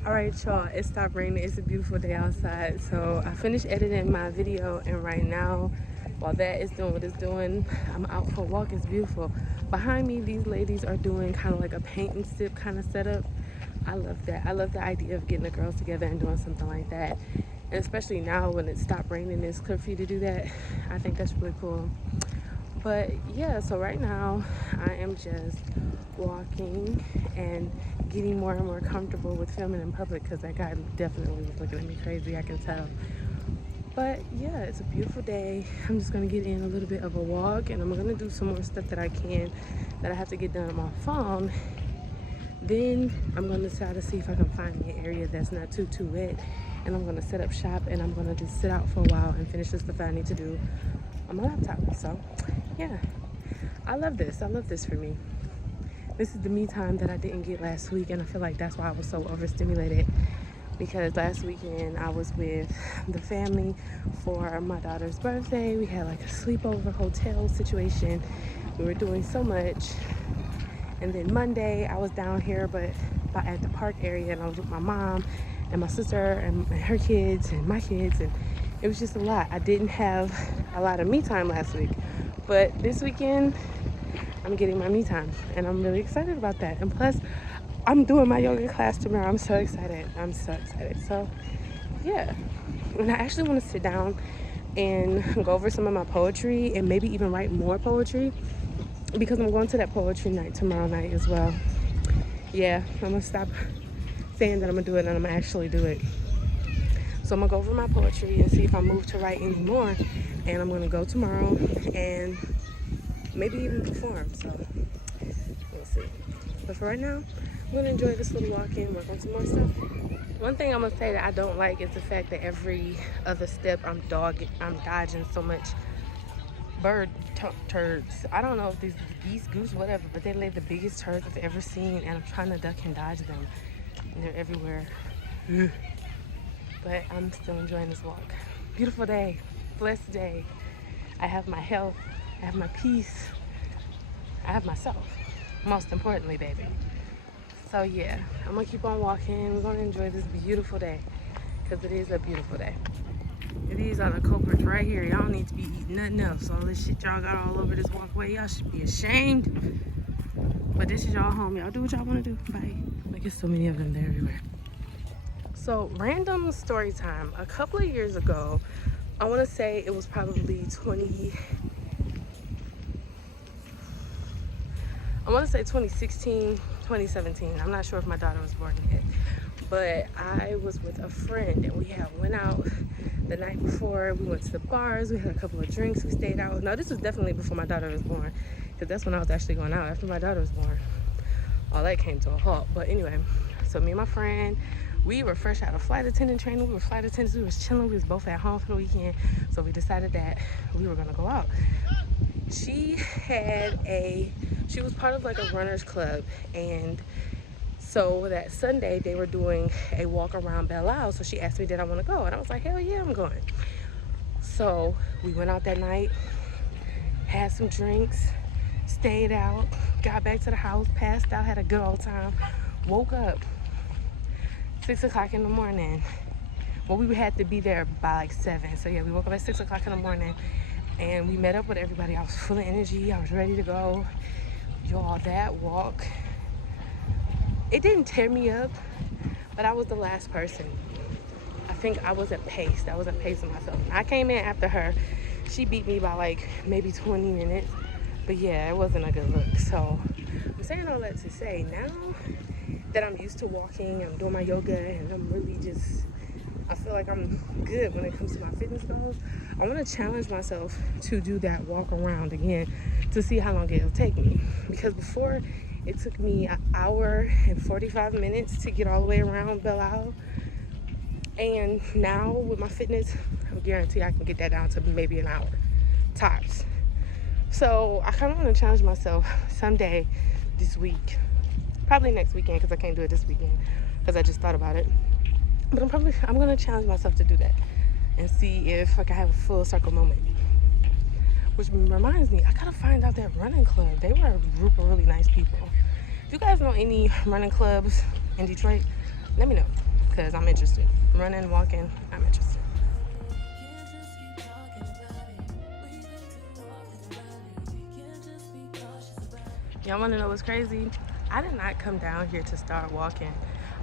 All right, y'all, it stopped raining. It's a beautiful day outside. So I finished editing my video, and right now, while that is doing what it's doing, I'm out for a walk. It's beautiful. Behind me, these ladies are doing kind of like a paint and sip kind of setup. I love that. I love the idea of getting the girls together and doing something like that. And especially now when it stopped raining, it's clear for you to do that. I think that's really cool. But yeah, so right now I am just walking and getting more and more comfortable with filming in public because that guy definitely was looking at me crazy, I can tell. But yeah, it's a beautiful day. I'm just gonna get in a little bit of a walk, and I'm gonna do some more stuff that I have to get done on my phone. Then I'm gonna try to see if I can find me an area that's not too wet, and I'm gonna set up shop, and I'm gonna just sit out for a while and finish the stuff that I need to do on my laptop. So yeah, I love this for me. This is the me time that I didn't get last week, and I feel like that's why I was so overstimulated, because last weekend I was with the family for my daughter's birthday. We had like a sleepover hotel situation. We were doing so much. And then Monday I was down here but at the park area, and I was with my mom and my sister and her kids and my kids, and it was just a lot. I didn't have a lot of me time last week, but this weekend I'm getting my me time, and I'm really excited about that. And plus I'm doing my yoga class tomorrow. I'm so excited. So yeah, and I actually want to sit down and go over some of my poetry and maybe even write more poetry, because I'm going to that poetry night tomorrow night as well. Yeah, I'm gonna stop saying that I'm gonna do it, and I'm gonna actually do it. So I'm gonna go over my poetry and see if I move to write any more, and I'm gonna go tomorrow and maybe even perform. So we'll see. But for right now, I'm gonna enjoy this little walk and work on some more stuff. One thing I'm gonna say that I don't like is the fact that every other step I'm dodging so much bird turds. I don't know if these are geese, goose, whatever, but they lay the biggest turds I've ever seen, and I'm trying to duck and dodge them, and they're everywhere. But I'm still enjoying this walk. Beautiful day, blessed day. I have my health, I have my peace, I have myself, most importantly, baby. So yeah, I'm gonna keep on walking. We're gonna enjoy this beautiful day, because it is a beautiful day. These are the culprits right here. Y'all don't need to be eating nothing else. All this shit y'all got all over this walkway, y'all should be ashamed. But this is y'all home. Y'all do what y'all want to do. Bye. Like, there's so many of them. They're everywhere. So, random story time. A couple of years ago, I want to say it was probably 2016, 2017. I'm not sure if my daughter was born yet. But I was with a friend, and we had went out the night before. We went to the bars, we had a couple of drinks, we stayed out. No, this was definitely before my daughter was born, because that's when I was actually going out. After my daughter was born, all that came to a halt. But anyway, so me and my friend, we were fresh out of flight attendant training. We were flight attendants, we was chilling, we was both at home for the weekend. So we decided that we were gonna go out. She was part of like a runners club, and so that Sunday they were doing a walk around Belle Isle. So she asked me, did I want to go? And I was like, hell yeah, I'm going. So we went out that night, had some drinks, stayed out, got back to the house, passed out, had a good old time, woke up 6 o'clock in the morning. Well, we had to be there by like 7. So yeah, we woke up at 6 o'clock in the morning, and we met up with everybody. I was full of energy. I was ready to go. Y'all, that walk, it didn't tear me up, but I was the last person. I think I was at pace. I wasn't pacing myself. I came in after her. She beat me by like maybe 20 minutes. But yeah, it wasn't a good look. So I'm saying all that to say, now that I'm used to walking, I'm doing my yoga, and I'm really I feel like I'm good when it comes to my fitness goals. I want to challenge myself to do that walk around again to see how long it'll take me. Because before, it took me an hour and 45 minutes to get all the way around Belle Isle. And now with my fitness, I guarantee I can get that down to maybe an hour, tops. So I kind of want to challenge myself someday this week. Probably next weekend, because I can't do it this weekend, because I just thought about it. But I'm going to challenge myself to do that and see if I can have a full circle moment. Which reminds me, I got to find out that running club. They were a group of really nice people. If you guys know any running clubs in Detroit, let me know, because I'm interested. Running, walking, I'm interested. Y'all want to know what's crazy? I did not come down here to start walking.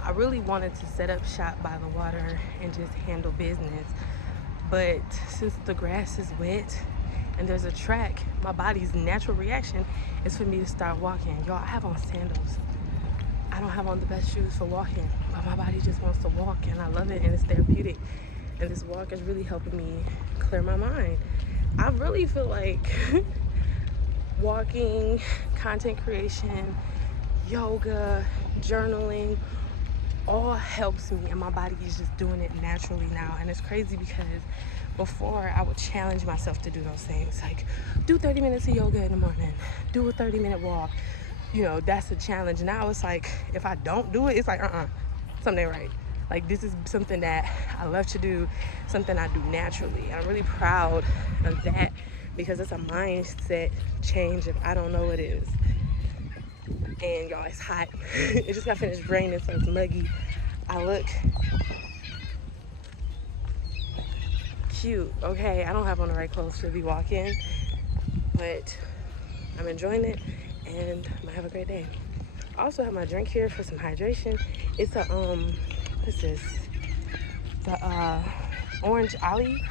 I really wanted to set up shop by the water and just handle business. But since the grass is wet and there's a track, my body's natural reaction is for me to start walking. Y'all, I have on sandals. I don't have on the best shoes for walking, but my body just wants to walk, and I love it, and it's therapeutic. And this walk is really helping me clear my mind. I really feel like walking, content creation, yoga, journaling, all helps me, and my body is just doing it naturally now. And it's crazy because before I would challenge myself to do those things, like do 30 minutes of yoga in the morning, do a 30-minute walk. You know, that's a challenge. Now it's like, if I don't do it, it's like, something ain't right. Like, this is something that I love to do, something I do naturally. And I'm really proud of that because it's a mindset change if I don't know what it is. And y'all, it's hot. It just got finished raining, so it's muggy. I look cute, okay? I don't have on the right clothes to be walking, but I'm enjoying it, and I'm gonna have a great day. I also have my drink here for some hydration. It's a what's this? The orange ollie,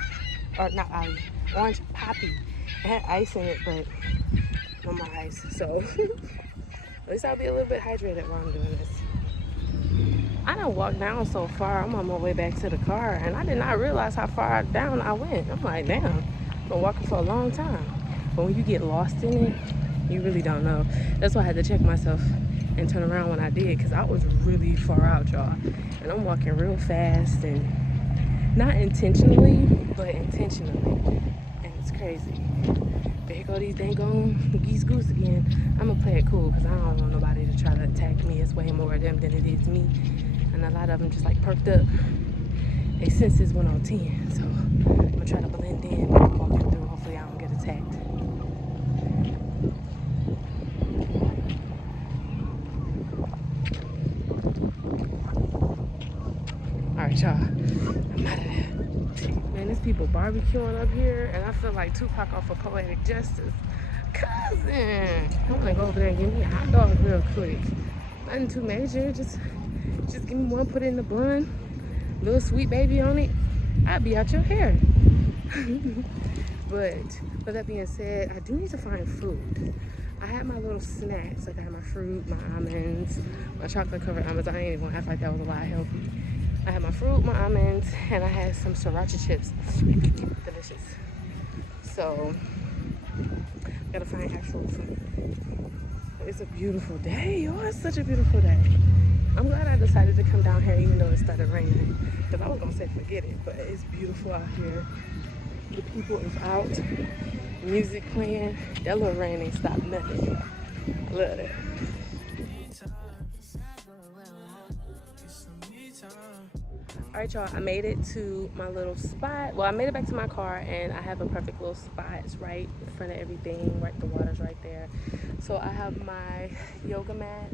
or not ollie, orange poppy. It had ice in it, but no more ice. So at least I'll be a little bit hydrated while I'm doing this. I done walked down so far. I'm on my way back to the car, and I did not realize how far down I went. I'm like, damn, I've been walking for a long time. But when you get lost in it, you really don't know. That's why I had to check myself and turn around when I did, because I was really far out, y'all. And I'm walking real fast, and not intentionally, but intentionally. And it's crazy. But here go these dang on geese goose again. I'm gonna play it cool because I don't want nobody to try to attack me. It's way more of them than it is me. And a lot of them just like perked up. Their senses went on 10. So I'm gonna try to blend in when I'm walking through. Hopefully I don't get attacked. Alright, y'all. I'm out of there. Man, there's people barbecuing up here, and I feel like Tupac off of Poetic Justice. Cousin! I'm gonna go over there and give me a hot dog real quick. Nothing too major, just give me one, put it in the bun, little sweet baby on it. I'll be out your hair. But with that being said, I do need to find food. I had my little snacks, like I had my fruit, my almonds, my chocolate covered almonds. I ain't even gonna act like that was a lot healthy. I had my fruit, my almonds, and I had some sriracha chips. Delicious. So, gotta find actual food. It's a beautiful day, y'all. It's such a beautiful day. I'm glad I decided to come down here even though it started raining, because I was gonna say forget it, but it's beautiful out here. The people is out, music playing. That little rain ain't stopped nothing, y'all. I love it. All right, y'all, I made it to my little spot. Well, I made it back to my car, and I have a perfect little spot. It's right in front of everything, right, the water's right there. So I have my yoga mat.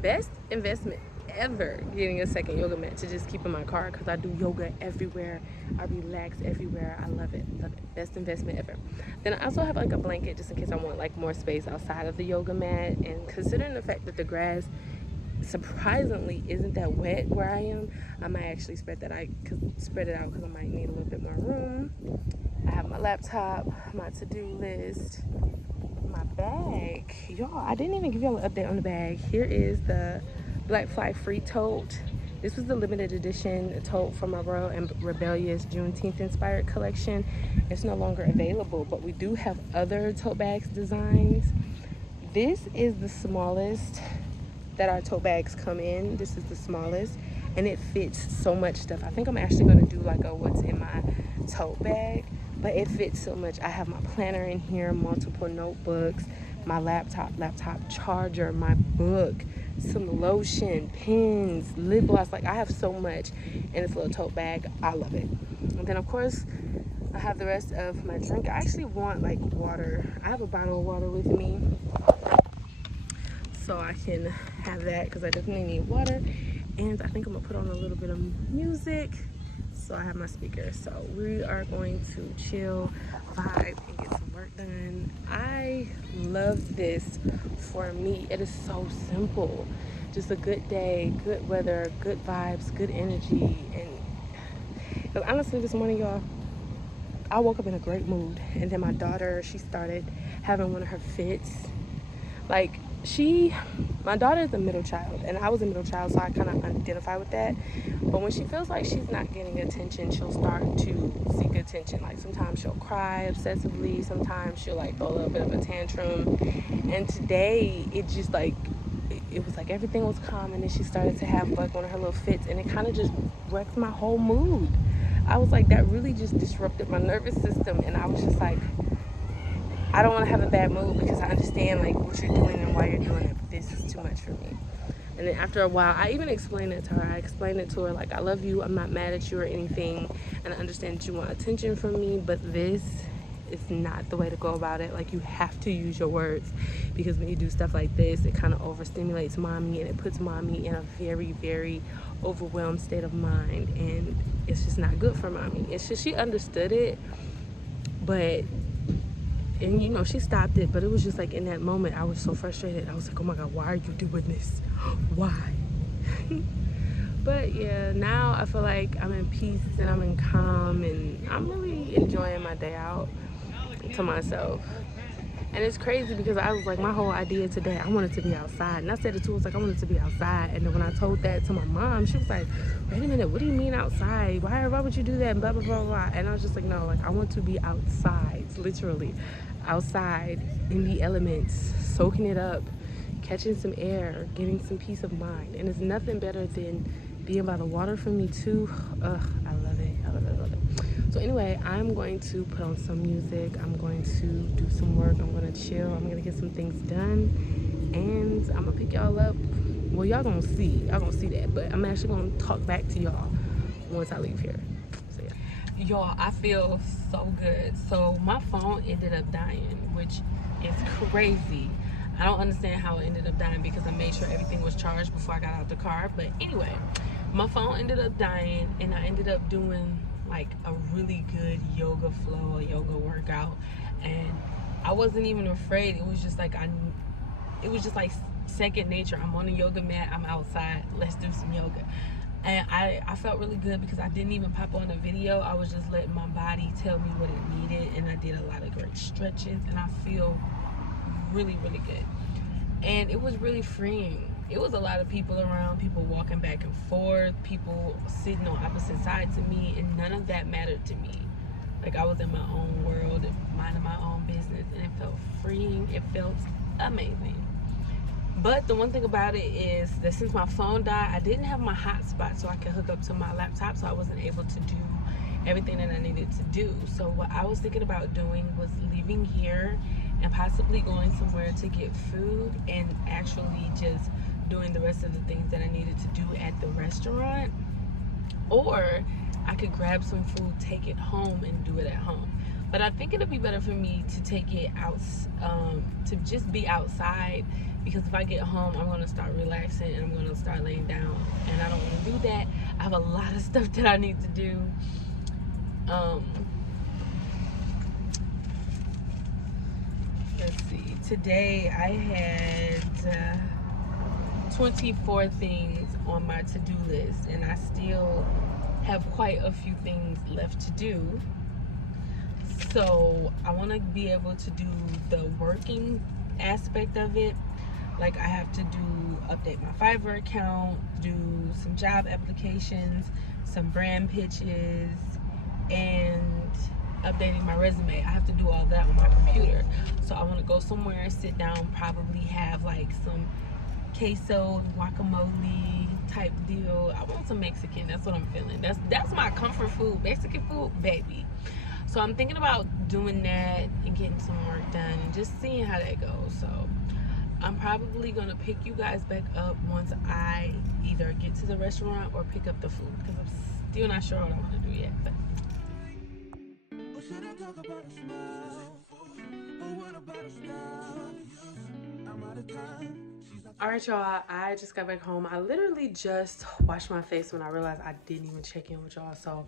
Best investment ever, getting a second yoga mat to just keep in my car, because I do yoga everywhere. I relax everywhere. I love it. Love it. Best investment ever. Then I also have like a blanket just in case I want like more space outside of the yoga mat. And considering the fact that the grass surprisingly isn't that wet where I am, I might actually spread it out because I might need a little bit more room. I have my laptop, my to-do list, my bag. Y'all, I didn't even give y'all an update on the bag. Here is the Black Fly Free tote. This was the limited edition tote from our Royal and Rebellious Juneteenth inspired collection. It's no longer available, but we do have other tote bags designs. This is the smallest that our tote bags come in. This is the smallest, and it fits so much stuff. I think I'm actually going to do like a what's in my tote bag, but it fits so much. I have my planner in here, multiple notebooks, my laptop charger, my book, some lotion, pens, lip gloss. Like, I have so much in this little tote bag. I love it. And then of course I have the rest of my drink. I actually want like water. I have a bottle of water with me, so I can have that because I definitely need water. And I think I'm gonna put on a little bit of music, so I have my speakers. So we are going to chill, vibe, and get some work done. I love this. For me, it is so simple. just a good day, good weather, good vibes, good energy. And honestly, this morning, y'all, I woke up in a great mood. And then my daughter, she started having one of her fits. Like, my daughter is a middle child, and I was a middle child, so I kind of identify with that. But when she feels like she's not getting attention, she'll start to seek attention. Like, sometimes she'll cry obsessively, sometimes she'll like throw a little bit of a tantrum. And today, it just like, it was like everything was calm, and then she started to have like one of her little fits, and it kind of just wrecked my whole mood. I was like, that really just disrupted my nervous system, and I was just like, I don't want to have a bad mood because I understand like what you're doing and why you're doing it, but this is too much for me. And then after a while, I even explained it to her. I explained it to her like, I love you, I'm not mad at you or anything, and I understand that you want attention from me, but this is not the way to go about it. Like, you have to use your words, because when you do stuff like this, it kind of overstimulates mommy, and it puts mommy in a very, very overwhelmed state of mind, and it's just not good for mommy. It's just, she understood it, but, and you know, she stopped it, but it was just like in that moment, I was so frustrated. I was like, oh my God, why are you doing this? Why? But yeah, now I feel like I'm in peace and I'm in calm, and I'm really enjoying my day out to myself. And it's crazy because I was like, my whole idea today, I wanted to be outside. And I said it to her, I was like, I wanted to be outside. And then when I told that to my mom, she was like, wait a minute, what do you mean outside? Why would you do that? And blah, blah, blah, blah. And I was just like, no, like, I want to be outside, literally outside in the elements, soaking it up, catching some air, getting some peace of mind. And it's nothing better than being by the water for me too. Ugh, I love it. I love it. I love it. So anyway, I'm going to put on some music. I'm going to do some work. I'm going to chill. I'm going to get some things done. And I'm going to pick y'all up. Well, y'all going to see. Y'all going to see that. But I'm actually going to talk back to y'all once I leave here. So yeah. Y'all, I feel so good. So my phone ended up dying, which is crazy. I don't understand how it ended up dying because I made sure everything was charged before I got out the car. But anyway, my phone ended up dying, and I ended up doing like a really good yoga flow, a yoga workout, and I wasn't even afraid. It was just like it was just like second nature. I'm on a yoga mat, I'm outside, let's do some yoga. And I felt really good because I didn't even pop on a video. I was just letting my body tell me what it needed, and I did a lot of great stretches, and I feel really, really good. And it was really freeing. It was a lot of people around, people walking back and forth, people sitting on opposite sides of me, and none of that mattered to me. Like, I was in my own world, minding my own business, and it felt freeing. It felt amazing. But the one thing about it is that since my phone died, I didn't have my hotspot so I could hook up to my laptop, so I wasn't able to do everything that I needed to do. So what I was thinking about doing was leaving here and possibly going somewhere to get food, and actually just doing the rest of the things that I needed to do at the restaurant. Or I could grab some food, take it home, and do it at home. But I think it'll be better for me to take it out, to just be outside, because if I get home, I'm gonna start relaxing and I'm gonna start laying down, and I don't want to do that. I have a lot of stuff that I need to do. Let's see. Today I had 24 things on my to-do list, and I still have quite a few things left to do. So I want to be able to do the working aspect of it. Like, I have to update my Fiverr account, do some job applications, some brand pitches, and updating my resume. I have to do all that on my computer. So I want to go somewhere, sit down, probably have like some queso, guacamole type deal. I want some Mexican. That's what I'm feeling. That's my comfort food. Mexican food, baby. So I'm thinking about doing that and getting some work done and just seeing how that goes. So I'm probably gonna pick you guys back up once I either get to the restaurant or pick up the food, because I'm still not sure what I want to do yet. But all right, y'all, I just got back home. I literally just washed my face when I realized I didn't even check in with y'all. So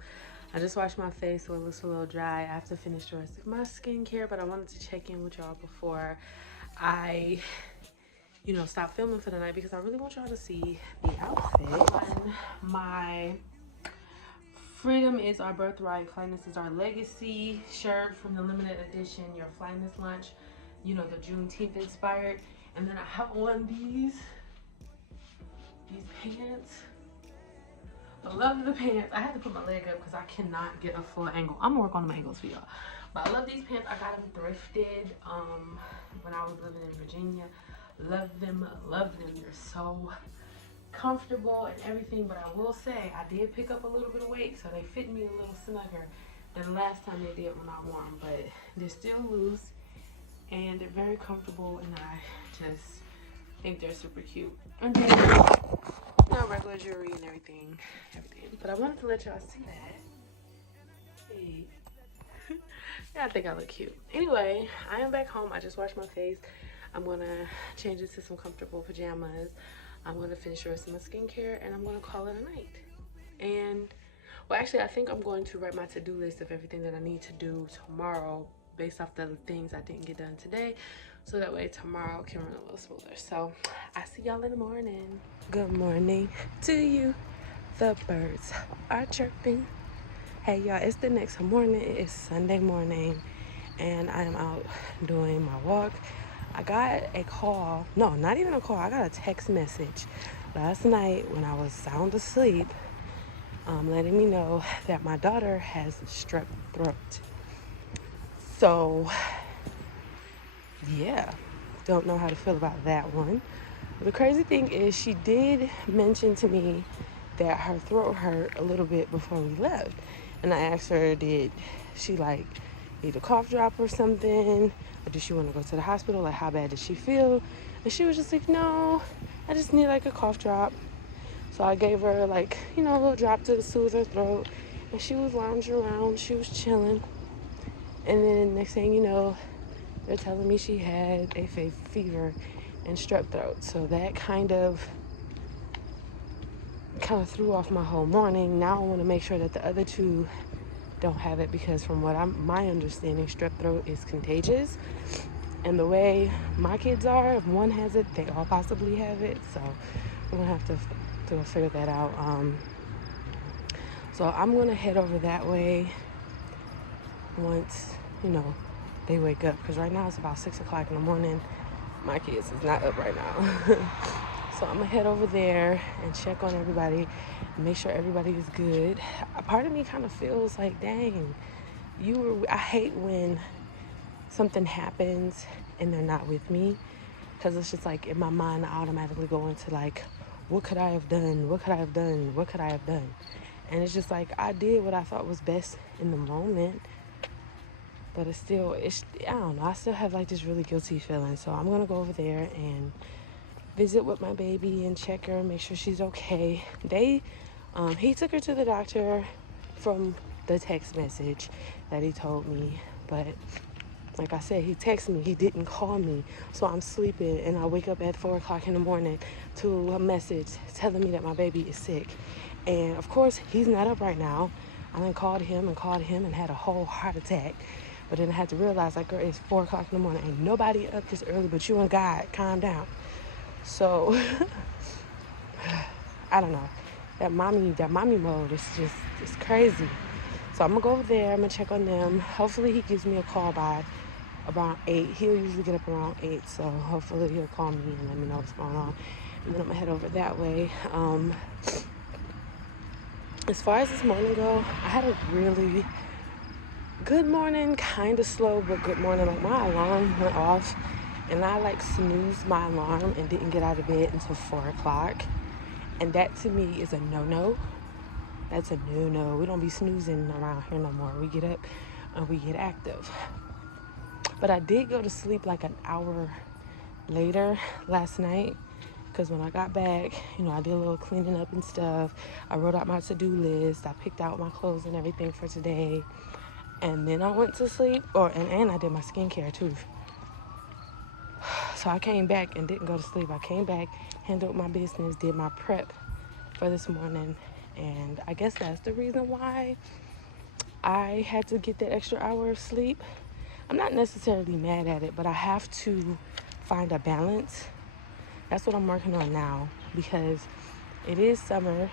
I just washed my face, so it looks a little dry. I have to finish the rest of my skincare, but I wanted to check in with y'all before I you know, stop filming for the night because I really want y'all to see the outfit. My Freedom is our birthright, Flyness is our legacy shirt from the limited edition, your Flyness lunch, you know, the Juneteenth inspired. And then I have on these pants. I love the pants. I had to put my leg up because I cannot get a full angle. I'm gonna work on the angles for y'all. But I love these pants. I got them thrifted when I was living in Virginia. Love them, love them. They're so comfortable and everything, but I will say I did pick up a little bit of weight, so they fit me a little snugger than the last time they did when I wore them. But they're still loose and they're very comfortable, and I just think they're super cute. And then, you know, regular jewelry and everything. But I wanted to let y'all see that. Hey. Yeah, I think I look cute. Anyway, I am back home. I just washed my face. I'm gonna change it to some comfortable pajamas. I'm gonna finish the rest of my skincare and I'm gonna call it a night. And, well, actually, I think I'm going to write my to-do list of everything that I need to do tomorrow based off the things I didn't get done today, so that way tomorrow can run a little smoother. So, I see y'all in the morning. Good morning to you. The birds are chirping. Hey, y'all, it's the next morning. It's Sunday morning, and I am out doing my walk. I got a call, no, not even a call, I got a text message last night when I was sound asleep, letting me know that my daughter has strep throat. So, yeah, don't know how to feel about that one. The crazy thing is she did mention to me that her throat hurt a little bit before we left. And I asked her, did she like need a cough drop or something? Or did she want to go to the hospital? Like, how bad did she feel? And she was just like, no, I just need like a cough drop. So I gave her like, you know, a little drop to soothe her throat. And she was lounging around. She was chilling. And then next thing you know, they're telling me she had a fever and strep throat. So that kind of threw off my whole morning. Now I want to make sure that the other two don't have it, because from what my understanding, strep throat is contagious, and the way my kids are, if one has it, they all possibly have it. So we're gonna have to figure that out. So I'm gonna head over that way once, you know, they wake up, because right now it's about 6 o'clock in the morning. My kids is not up right now. So I'm gonna head over there and check on everybody and make sure everybody is good. A part of me kind of feels like, dang, I hate when something happens and they're not with me, because it's just like in my mind I automatically go into like, what could I have done? What could I have done? What could I have done? And it's just like, I did what I thought was best in the moment, but I don't know, I still have like this really guilty feeling. So I'm gonna go over there and visit with my baby and check her, make sure she's okay. He took her to the doctor from the text message that he told me, but like I said, he texted me, he didn't call me. So I'm sleeping and I wake up at 4 o'clock in the morning to a message telling me that my baby is sick. And of course, he's not up right now. I then called him and had a whole heart attack. But then I had to realize, like, girl, it's 4 o'clock in the morning. Ain't nobody up this early but you and God. Calm down. So, I don't know. That mommy mode is just, it's crazy. So I'm going to go over there. I'm going to check on them. Hopefully he gives me a call by around 8. He'll usually get up around 8. So hopefully he'll call me and let me know what's going on. And then I'm going to head over that way. As far as this morning go, I had a really good morning. Kind of slow, but good morning. Like, my alarm went off. And I like snoozed my alarm and didn't get out of bed until 4 o'clock. And that to me is a no-no. That's a no-no. We don't be snoozing around here no more. We get up and we get active. But I did go to sleep like an hour later last night, because when I got back, you know, I did a little cleaning up and stuff. I wrote out my to-do list. I picked out my clothes and everything for today. And then I went to sleep. And I did my skincare too. So I came back and didn't go to sleep. I came back, handled my business, did my prep for this morning. And I guess that's the reason why I had to get that extra hour of sleep. I'm not necessarily mad at it, but I have to find a balance, That's what I'm working on now, because it is summer,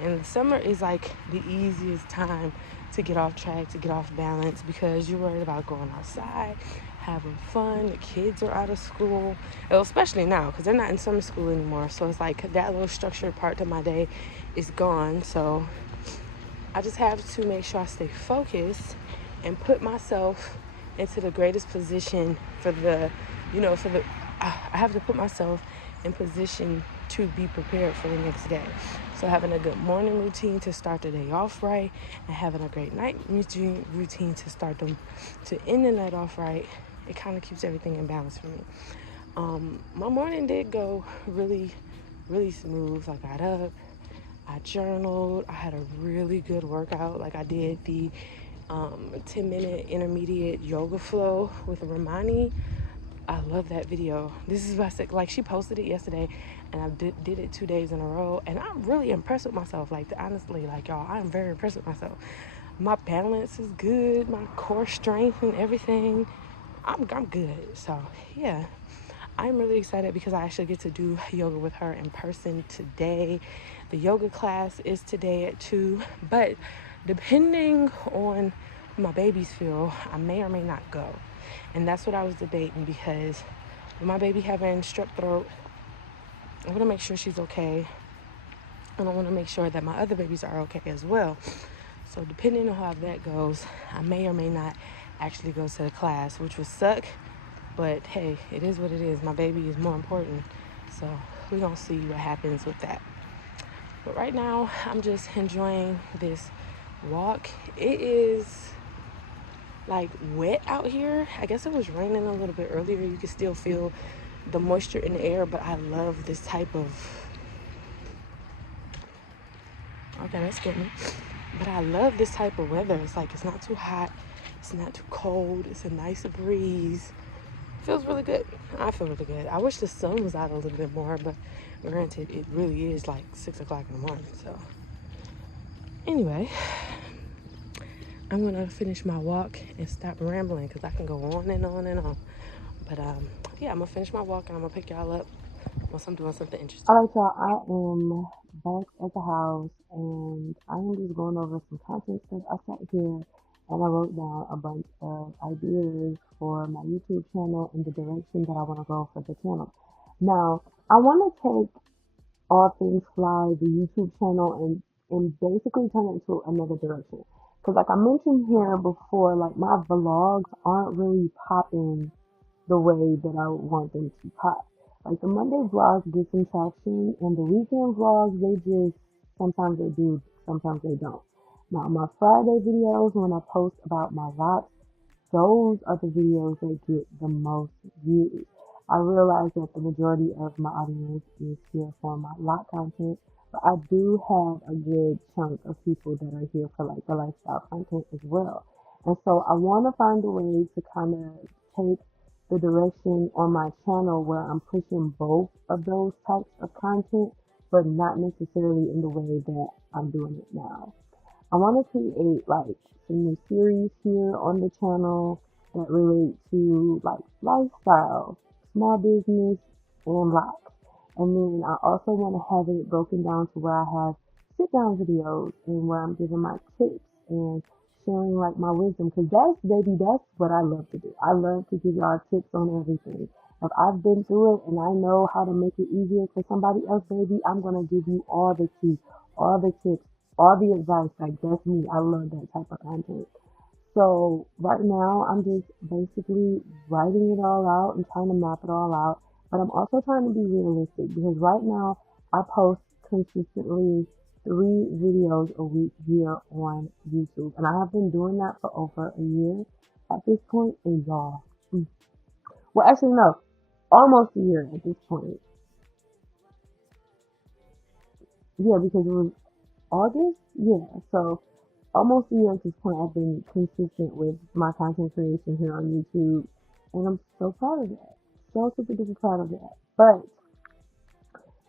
and the summer is like the easiest time to get off track, to get off balance, because you're worried about going outside, having fun. The kids are out of school, well, especially now because they're not in summer school anymore. So it's like that little structured part of my day is gone. So I just have to make sure I stay focused and put myself into the greatest position for the, I have to put myself in position to be prepared for the next day. So having a good morning routine to start the day off right, and having a great night routine to end the night off right, it kind of keeps everything in balance for me. My morning did go really, really smooth. I got up, I journaled, I had a really good workout. Like I did the 10-minute intermediate yoga flow with Romoni. I love that video. This is what I said. Like, she posted it yesterday, and I did it 2 days in a row, and I'm really impressed with myself. Like, honestly, like, y'all, I'm very impressed with myself. My balance is good, my core strength and everything. I'm good. So yeah, I'm really excited because I actually get to do yoga with her in person today. The yoga class is today at 2, but depending on my baby's feel, I may or may not go. And that's what I was debating, because with my baby having strep throat, I want to make sure she's okay. And I want to make sure that my other babies are okay as well. So depending on how that goes, I may or may not actually go to the class, which would suck. But hey, it is what it is. My baby is more important. So we're going to see what happens with that. But right now, I'm just enjoying this walk. It is like wet out here. I guess it was raining a little bit earlier. You can still feel the moisture in the air, but I love this type of, okay, that scared me. But I love this type of weather. It's like, it's not too hot, it's not too cold, it's a nice breeze. It feels really good. I feel really good. I wish the sun was out a little bit more, but granted, it really is like 6 o'clock in the morning. So anyway, I'm gonna finish my walk and stop rambling, because I can go on and on and on. But yeah, I'm gonna finish my walk and I'm gonna pick y'all up once I'm doing something interesting. Alright, y'all, I am back at the house and I am just going over some content stuff. I sat here and I wrote down a bunch of ideas for my YouTube channel and the direction that I want to go for the channel. Now, I want to take All Things Fly, the YouTube channel, and basically turn it into another direction. Because, like I mentioned here before, like my vlogs aren't really popping the way that I want them to pop. Like the Monday vlogs get some traction, and the weekend vlogs, they just, sometimes they do, sometimes they don't. Now, my Friday videos, when I post about my locs, those are the videos that get the most views. I realize that the majority of my audience is here for my lot content, but I do have a good chunk of people that are here for like the lifestyle content as well. And so I want to find a way to kind of take the direction on my channel where I'm pushing both of those types of content, but not necessarily in the way that I'm doing it now. I want to create like some new series here on the channel that relate to like lifestyle, small business, and life. And then I also want to have it broken down to where I have sit down videos and where I'm giving my tips and sharing like my wisdom. Cause that's what I love to do. I love to give y'all tips on everything. If I've been through it and I know how to make it easier for somebody else, baby, I'm going to give you all the tea, all the tips, all the advice. Like that's me. I love that type of content. So right now I'm just basically writing it all out and trying to map it all out. But I'm also trying to be realistic because right now I post consistently 3 videos a week here on YouTube. And I have been doing that for over a year at this point. And y'all, well, actually, no, almost a year at this point. Yeah, because it was August. Yeah, so almost a year at this point, I've been consistent with my content creation here on YouTube, and I'm so proud of that. So super duper proud of that. But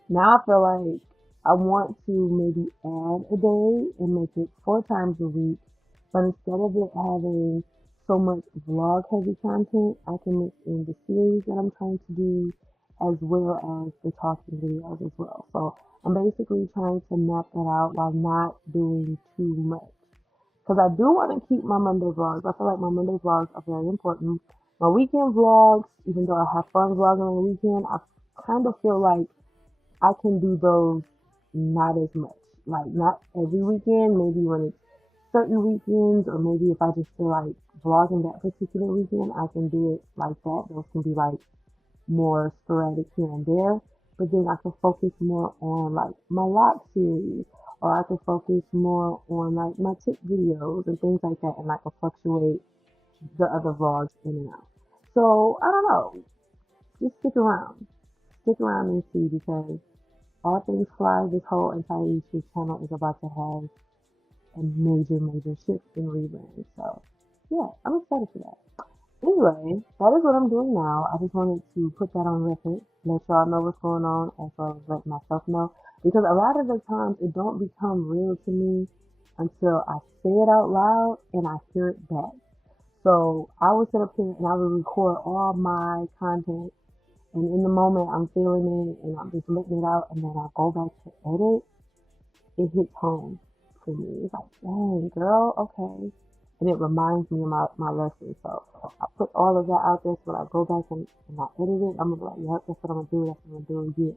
now I feel like I want to maybe add a day and make it 4 times a week. But instead of it having so much vlog heavy content, I can mix in the series that I'm trying to do, as well as the talking videos as well. So I'm basically trying to map that out while not doing too much. Because I do want to keep my Monday vlogs. I feel like my Monday vlogs are very important. My weekend vlogs, even though I have fun vlogging on the weekend, I kind of feel like I can do those not as much. Like not every weekend, maybe when it's certain weekends, or maybe if I just feel like vlogging that particular weekend, I can do it like that. Those can be like more sporadic here and there. But then I can focus more on like my Locs series, or I can focus more on like my tip videos and things like that, and I can fluctuate the other vlogs in and out. So I don't know. Just stick around and see, because all things fly, this whole entire YouTube channel is about to have a major shift in rebrand. So yeah, I'm excited for that. Anyway, that is what I'm doing now. I just wanted to put that on record, let y'all know what's going on, as well as let myself know. Because a lot of the times it don't become real to me until I say it out loud and I hear it back. So I will sit up here and I will record all my content, and in the moment I'm feeling it and I'm just letting it out, and then I go back to edit. It hits home for me. It's like, dang, girl, okay. And it reminds me of my lesson. So I put all of that out there, so when I go back and I edit it, I'm gonna be like, yep, that's what I'm gonna do, that's what I'm gonna do, yeah.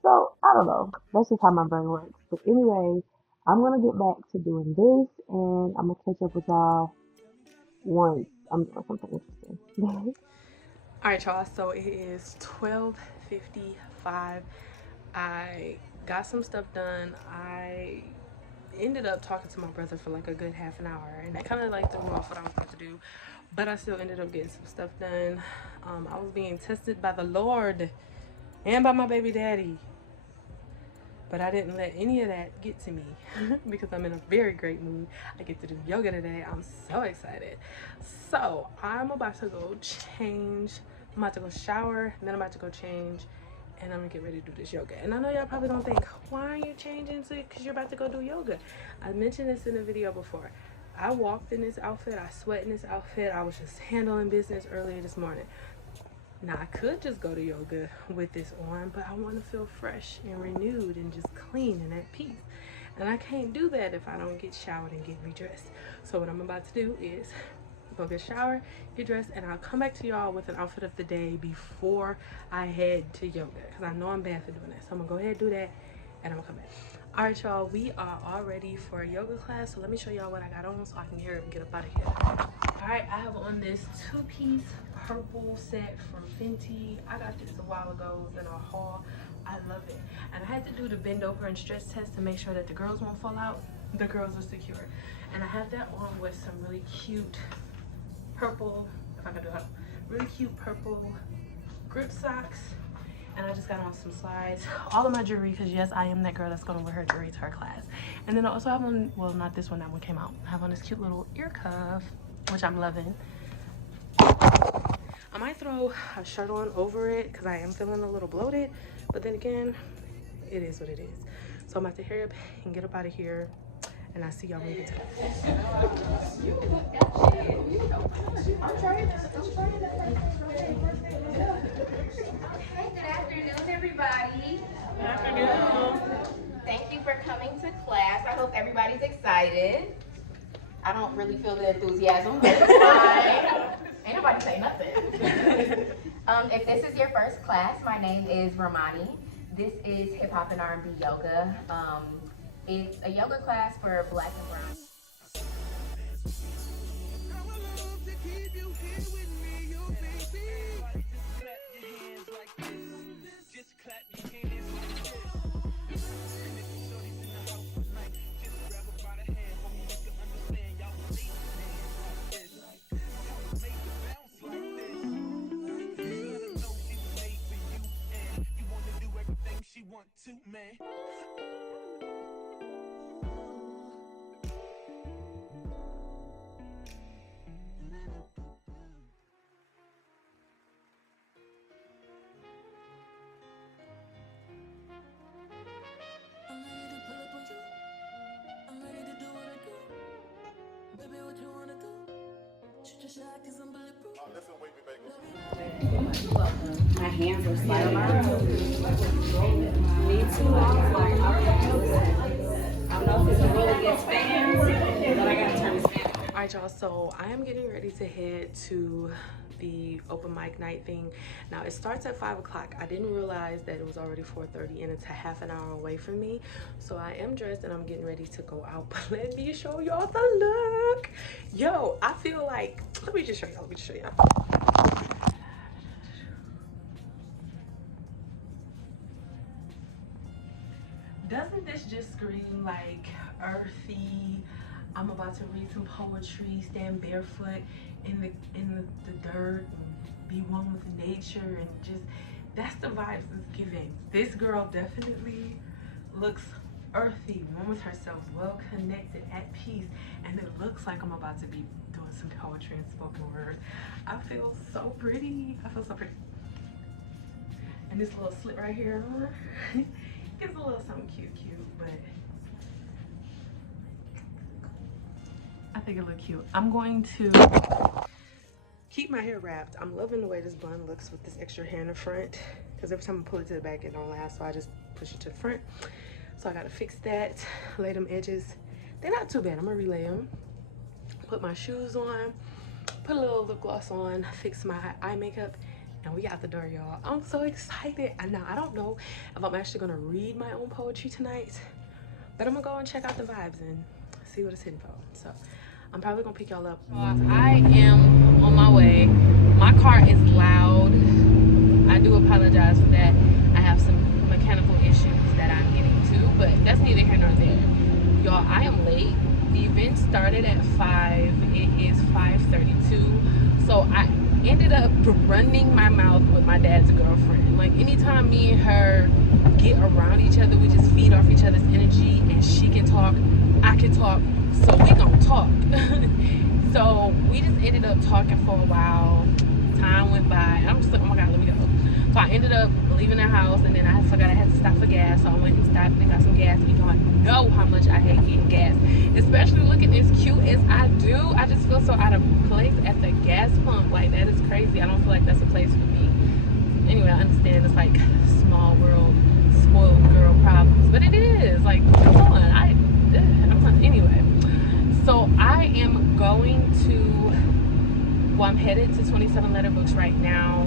So I don't know. That's just how my brain works. But anyway, I'm gonna get back to doing this, and I'm gonna catch up with y'all once I'm doing something interesting. All right, y'all, so it is 12:55. I got some stuff done. I ended up talking to my brother for like a good half an hour, and I kind of like threw off what I was about to do, but I still ended up getting some stuff done. I was being tested by the Lord and by my baby daddy, but I didn't let any of that get to me because I'm in a very great mood. I get to do yoga today. I'm so excited. So I'm about to go change. I'm about to go shower, and then I'm about to go change, and I'm gonna get ready to do this yoga. And I know y'all probably gonna think, why are you changing to, because you're about to go do yoga? I mentioned this in a video before. I walked in this outfit, I sweat in this outfit. I was just handling business earlier this morning. Now I could just go to yoga with this on, but I want to feel fresh and renewed and just clean and at peace. And I can't do that if I don't get showered and get redressed. So what I'm about to do is go get showered, get dressed, and I'll come back to y'all with an outfit of the day before I head to yoga, because I know I'm bad for doing that. So I'm gonna go ahead and do that, and I'm gonna come back. All right, y'all, we are all ready for a yoga class. So let me show y'all what I got on so I can hear it and get up out of here. All right, I have on this two-piece purple set from Fenty. I got this a while ago in a haul. I love it. And I had to do the bend over and stretch test to make sure that the girls won't fall out. The girls are secure. And I have that on with some really cute purple, if I could do it, really cute purple grip socks. And I just got on some slides, all of my jewelry, because yes, I am that girl that's gonna wear her jewelry to her class. And then I also have on, well, not this one, that one came out. I have on this cute little ear cuff, which I'm loving. I might throw a shirt on over it because I am feeling a little bloated, but then again, it is what it is. So I'm about to hurry up and get up out of here, and I'll see y'all when we get to that. Okay, good afternoon, everybody. Good afternoon. Thank you for coming to class. I hope everybody's excited. I don't really feel the enthusiasm, but it's fine. Ain't nobody say nothing. If this is your first class, my name is Romoni. This is hip hop and R&B yoga. It's a yoga class for Black and brown. My hands are sliding. Me too. I was like, okay. I don't know if it's a really good fan, but I gotta turn this fan on. All right, y'all, so I am getting ready to head to the open mic night thing. Now it starts at 5 o'clock. I didn't realize that it was already 4:30 and it's a half an hour away from me. So I am dressed and I'm getting ready to go out, but let me show y'all the look. Yo, I feel like, let me just show y'all. Doesn't this just scream like earthy? I'm about to read some poetry, stand barefoot in the dirt, and be one with nature, and just, that's the vibes it's giving. This girl definitely looks earthy, one with herself, well connected, at peace, and it looks like I'm about to be doing some poetry and spoken word. I feel so pretty. And this little slit right here, it's a little something cute, but I think it look cute. I'm going to keep my hair wrapped. I'm loving the way this bun looks with this extra hair in the front, because every time I pull it to the back it don't last, so I just push it to the front. So I gotta fix that, lay them edges. They're not too bad. I'm gonna relay them, put my shoes on, put a little lip gloss on, fix my eye makeup, and we out the door, y'all. I'm so excited. And now I don't know if I'm actually gonna read my own poetry tonight, but I'm gonna go and check out the vibes and see what it's hitting for. So I'm probably gonna pick y'all up. I am on my way. My car is loud. I do apologize for that. I have some mechanical issues that I'm getting to, but that's neither here nor there. Y'all, I am late. The event started at 5. It is 5:32. So I ended up running my mouth with my dad's girlfriend. Like, anytime me and her get around each other, we just feed off each other's energy, and she can talk, I can talk, so we gonna talk. So we just ended up talking for a while. Time went by, and I'm just like, oh my god, let me go. So I ended up leaving the house, and then I forgot I had to stop for gas, so I went and stopped and got some gas, because I know how much I hate getting gas, especially looking as cute as I do. I just feel so out of place at the gas pump. Like, that is crazy. I don't feel like that's a place for me. Anyway, I understand it's like small world, spoiled girl problems, but it is like, come on. Anyway, so I am going to, well, I'm headed to 27 Letter Books right now.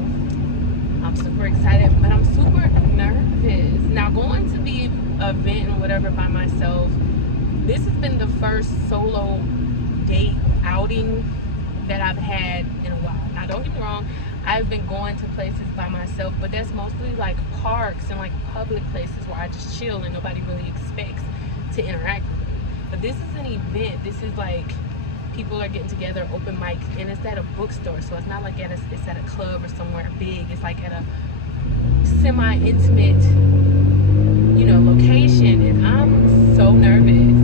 I'm super excited, but I'm super nervous. Now, going to the event and whatever by myself, this has been the first solo date outing that I've had in a while. Now, don't get me wrong, I've been going to places by myself, but that's mostly like parks and like public places where I just chill and nobody really expects to interact with me. But this is an event. This is like, people are getting together, open mics, and it's at a bookstore, so it's not like it's at a club or somewhere big. It's like at a semi-intimate, you know, location, and I'm so nervous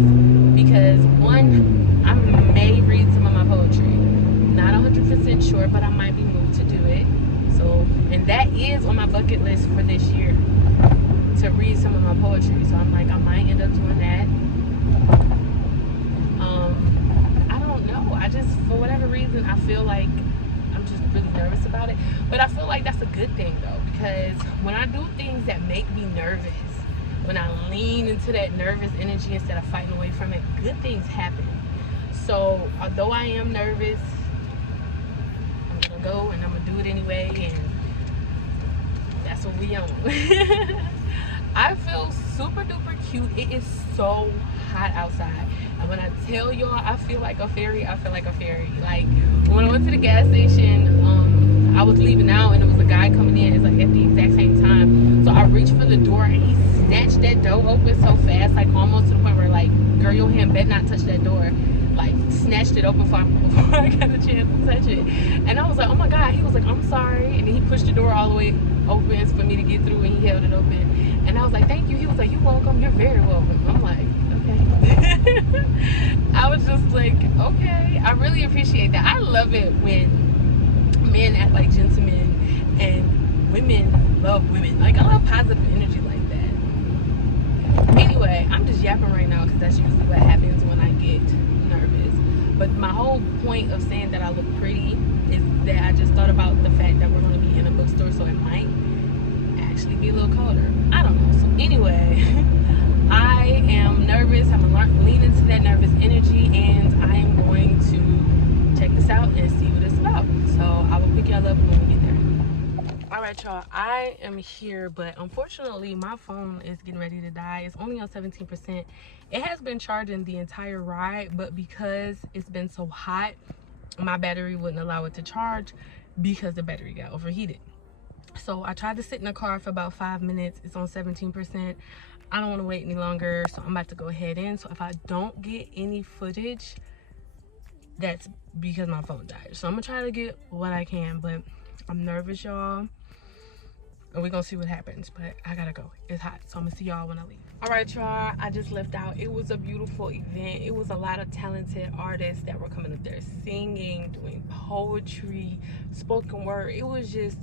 because, one, I may read some of my poetry. Not 100% sure, but I might be moved to do it. So, and that is on my bucket list for this year, to read some of my poetry. So I'm like, I might end up doing that. I just, for whatever reason, I feel like I'm just really nervous about it. But I feel like that's a good thing, though, because when I do things that make me nervous, when I lean into that nervous energy instead of fighting away from it, good things happen. So although I am nervous, I'm gonna go and I'm gonna do it anyway, and that's what we on. I feel super duper cute. It is so hot outside, and when I tell y'all I feel like a fairy, I feel like a fairy. Like, when I went to the gas station, I was leaving out and there was a guy coming in. It's like at the exact same time, so I reached for the door and he snatched that door open so fast, like almost to the point where, like, girl, your hand better not touch that door. Like, snatched it open before I got a chance to touch it. And I was like, oh my god. He was like, I'm sorry, and then he pushed the door all the way open for me to get through, and he held it open, and I was like, thank you. He was like, you're welcome, you're very welcome. I'm like, okay. I was just like, okay. I really appreciate that. I love it when men act like gentlemen and women love women. Like, I love positive energy like that. Anyway, I'm just yapping right now because that's usually what happens when I get nervous. But my whole point of saying that I look pretty is that I just thought about the fact that we're going to be in a bookstore, so it might actually be a little colder. I don't know. So anyway, I am nervous. I'm leaning into that nervous energy, and I am going to check this out and see what it's about. So I will pick y'all up when we get there. All right, y'all, I am here, but unfortunately my phone is getting ready to die. It's only on 17%. It has been charging the entire ride, but because it's been so hot, my battery wouldn't allow it to charge because the battery got overheated. So I tried to sit in the car for about 5 minutes. It's on 17%. I don't want to wait any longer, so I'm about to go ahead in. So if I don't get any footage, that's because my phone died. So I'm gonna try to get what I can, but I'm nervous, y'all, and we're gonna see what happens. But I gotta go. It's hot, so I'm gonna see y'all when I leave. All right, y'all, I just left out. It was a beautiful event. It was a lot of talented artists that were coming up there singing, doing poetry, spoken word. It was just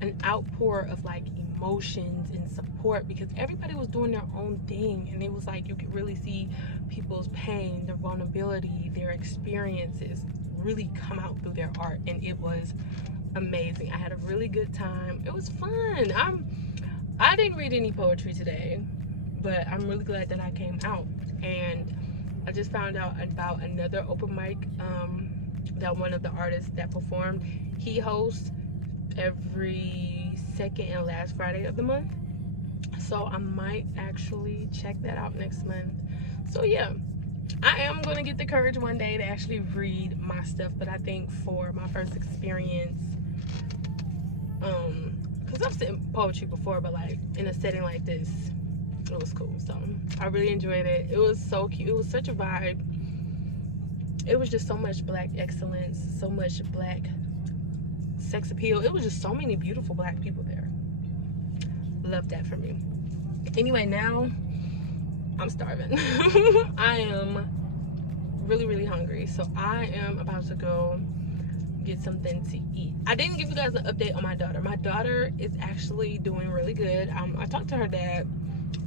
an outpour of like emotions and support, because everybody was doing their own thing, and it was like you could really see people's pain, their vulnerability, their experiences really come out through their art, and it was amazing. I had a really good time. It was fun. I didn't read any poetry today, but I'm really glad that I came out. And I just found out about another open mic that one of the artists that performed, he hosts every second and last Friday of the month. So I might actually check that out next month. So yeah, I am going to get the courage one day to actually read my stuff. But I think for my first experience, because I've said poetry before, but like in a setting like this, it was cool. So I really enjoyed it. It was so cute. It was such a vibe. It was just so much black excellence, so much black sex appeal. It was just so many beautiful black people there. Love that for me. Anyway, now I'm starving. I am really, really hungry. So I am about to go get something to eat. I didn't give you guys an update on my daughter. My daughter is actually doing really good. I talked to her dad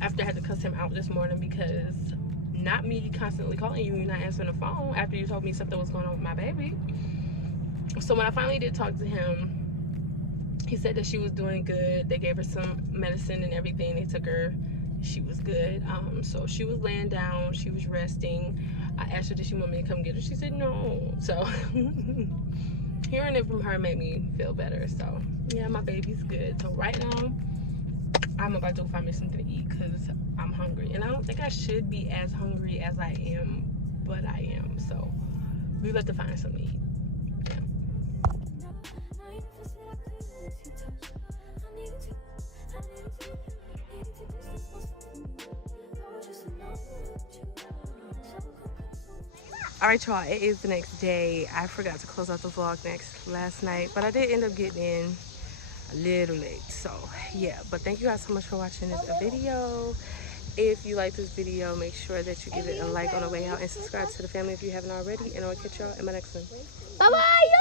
after I had to cuss him out this morning, because not me constantly calling you, you're not answering the phone after you told me something was going on with my baby. So when I finally did talk to him, he said that she was doing good. They gave her some medicine and everything. They took her. She was good. So she was laying down. She was resting. I asked her, did she want me to come get her? She said no. So hearing it from her made me feel better. So yeah, my baby's good. So right now, I'm about to find me something to eat because I'm hungry. And I don't think I should be as hungry as I am, but I am. So we about to find something to eat. All right, y'all, it is the next day. I forgot to close out the vlog last night, but I did end up getting in a little late. So yeah, but thank you guys so much for watching this video. If you like this video, make sure that you give it a like on the way out and subscribe to the family if you haven't already, and I'll catch y'all in my next one. Bye bye.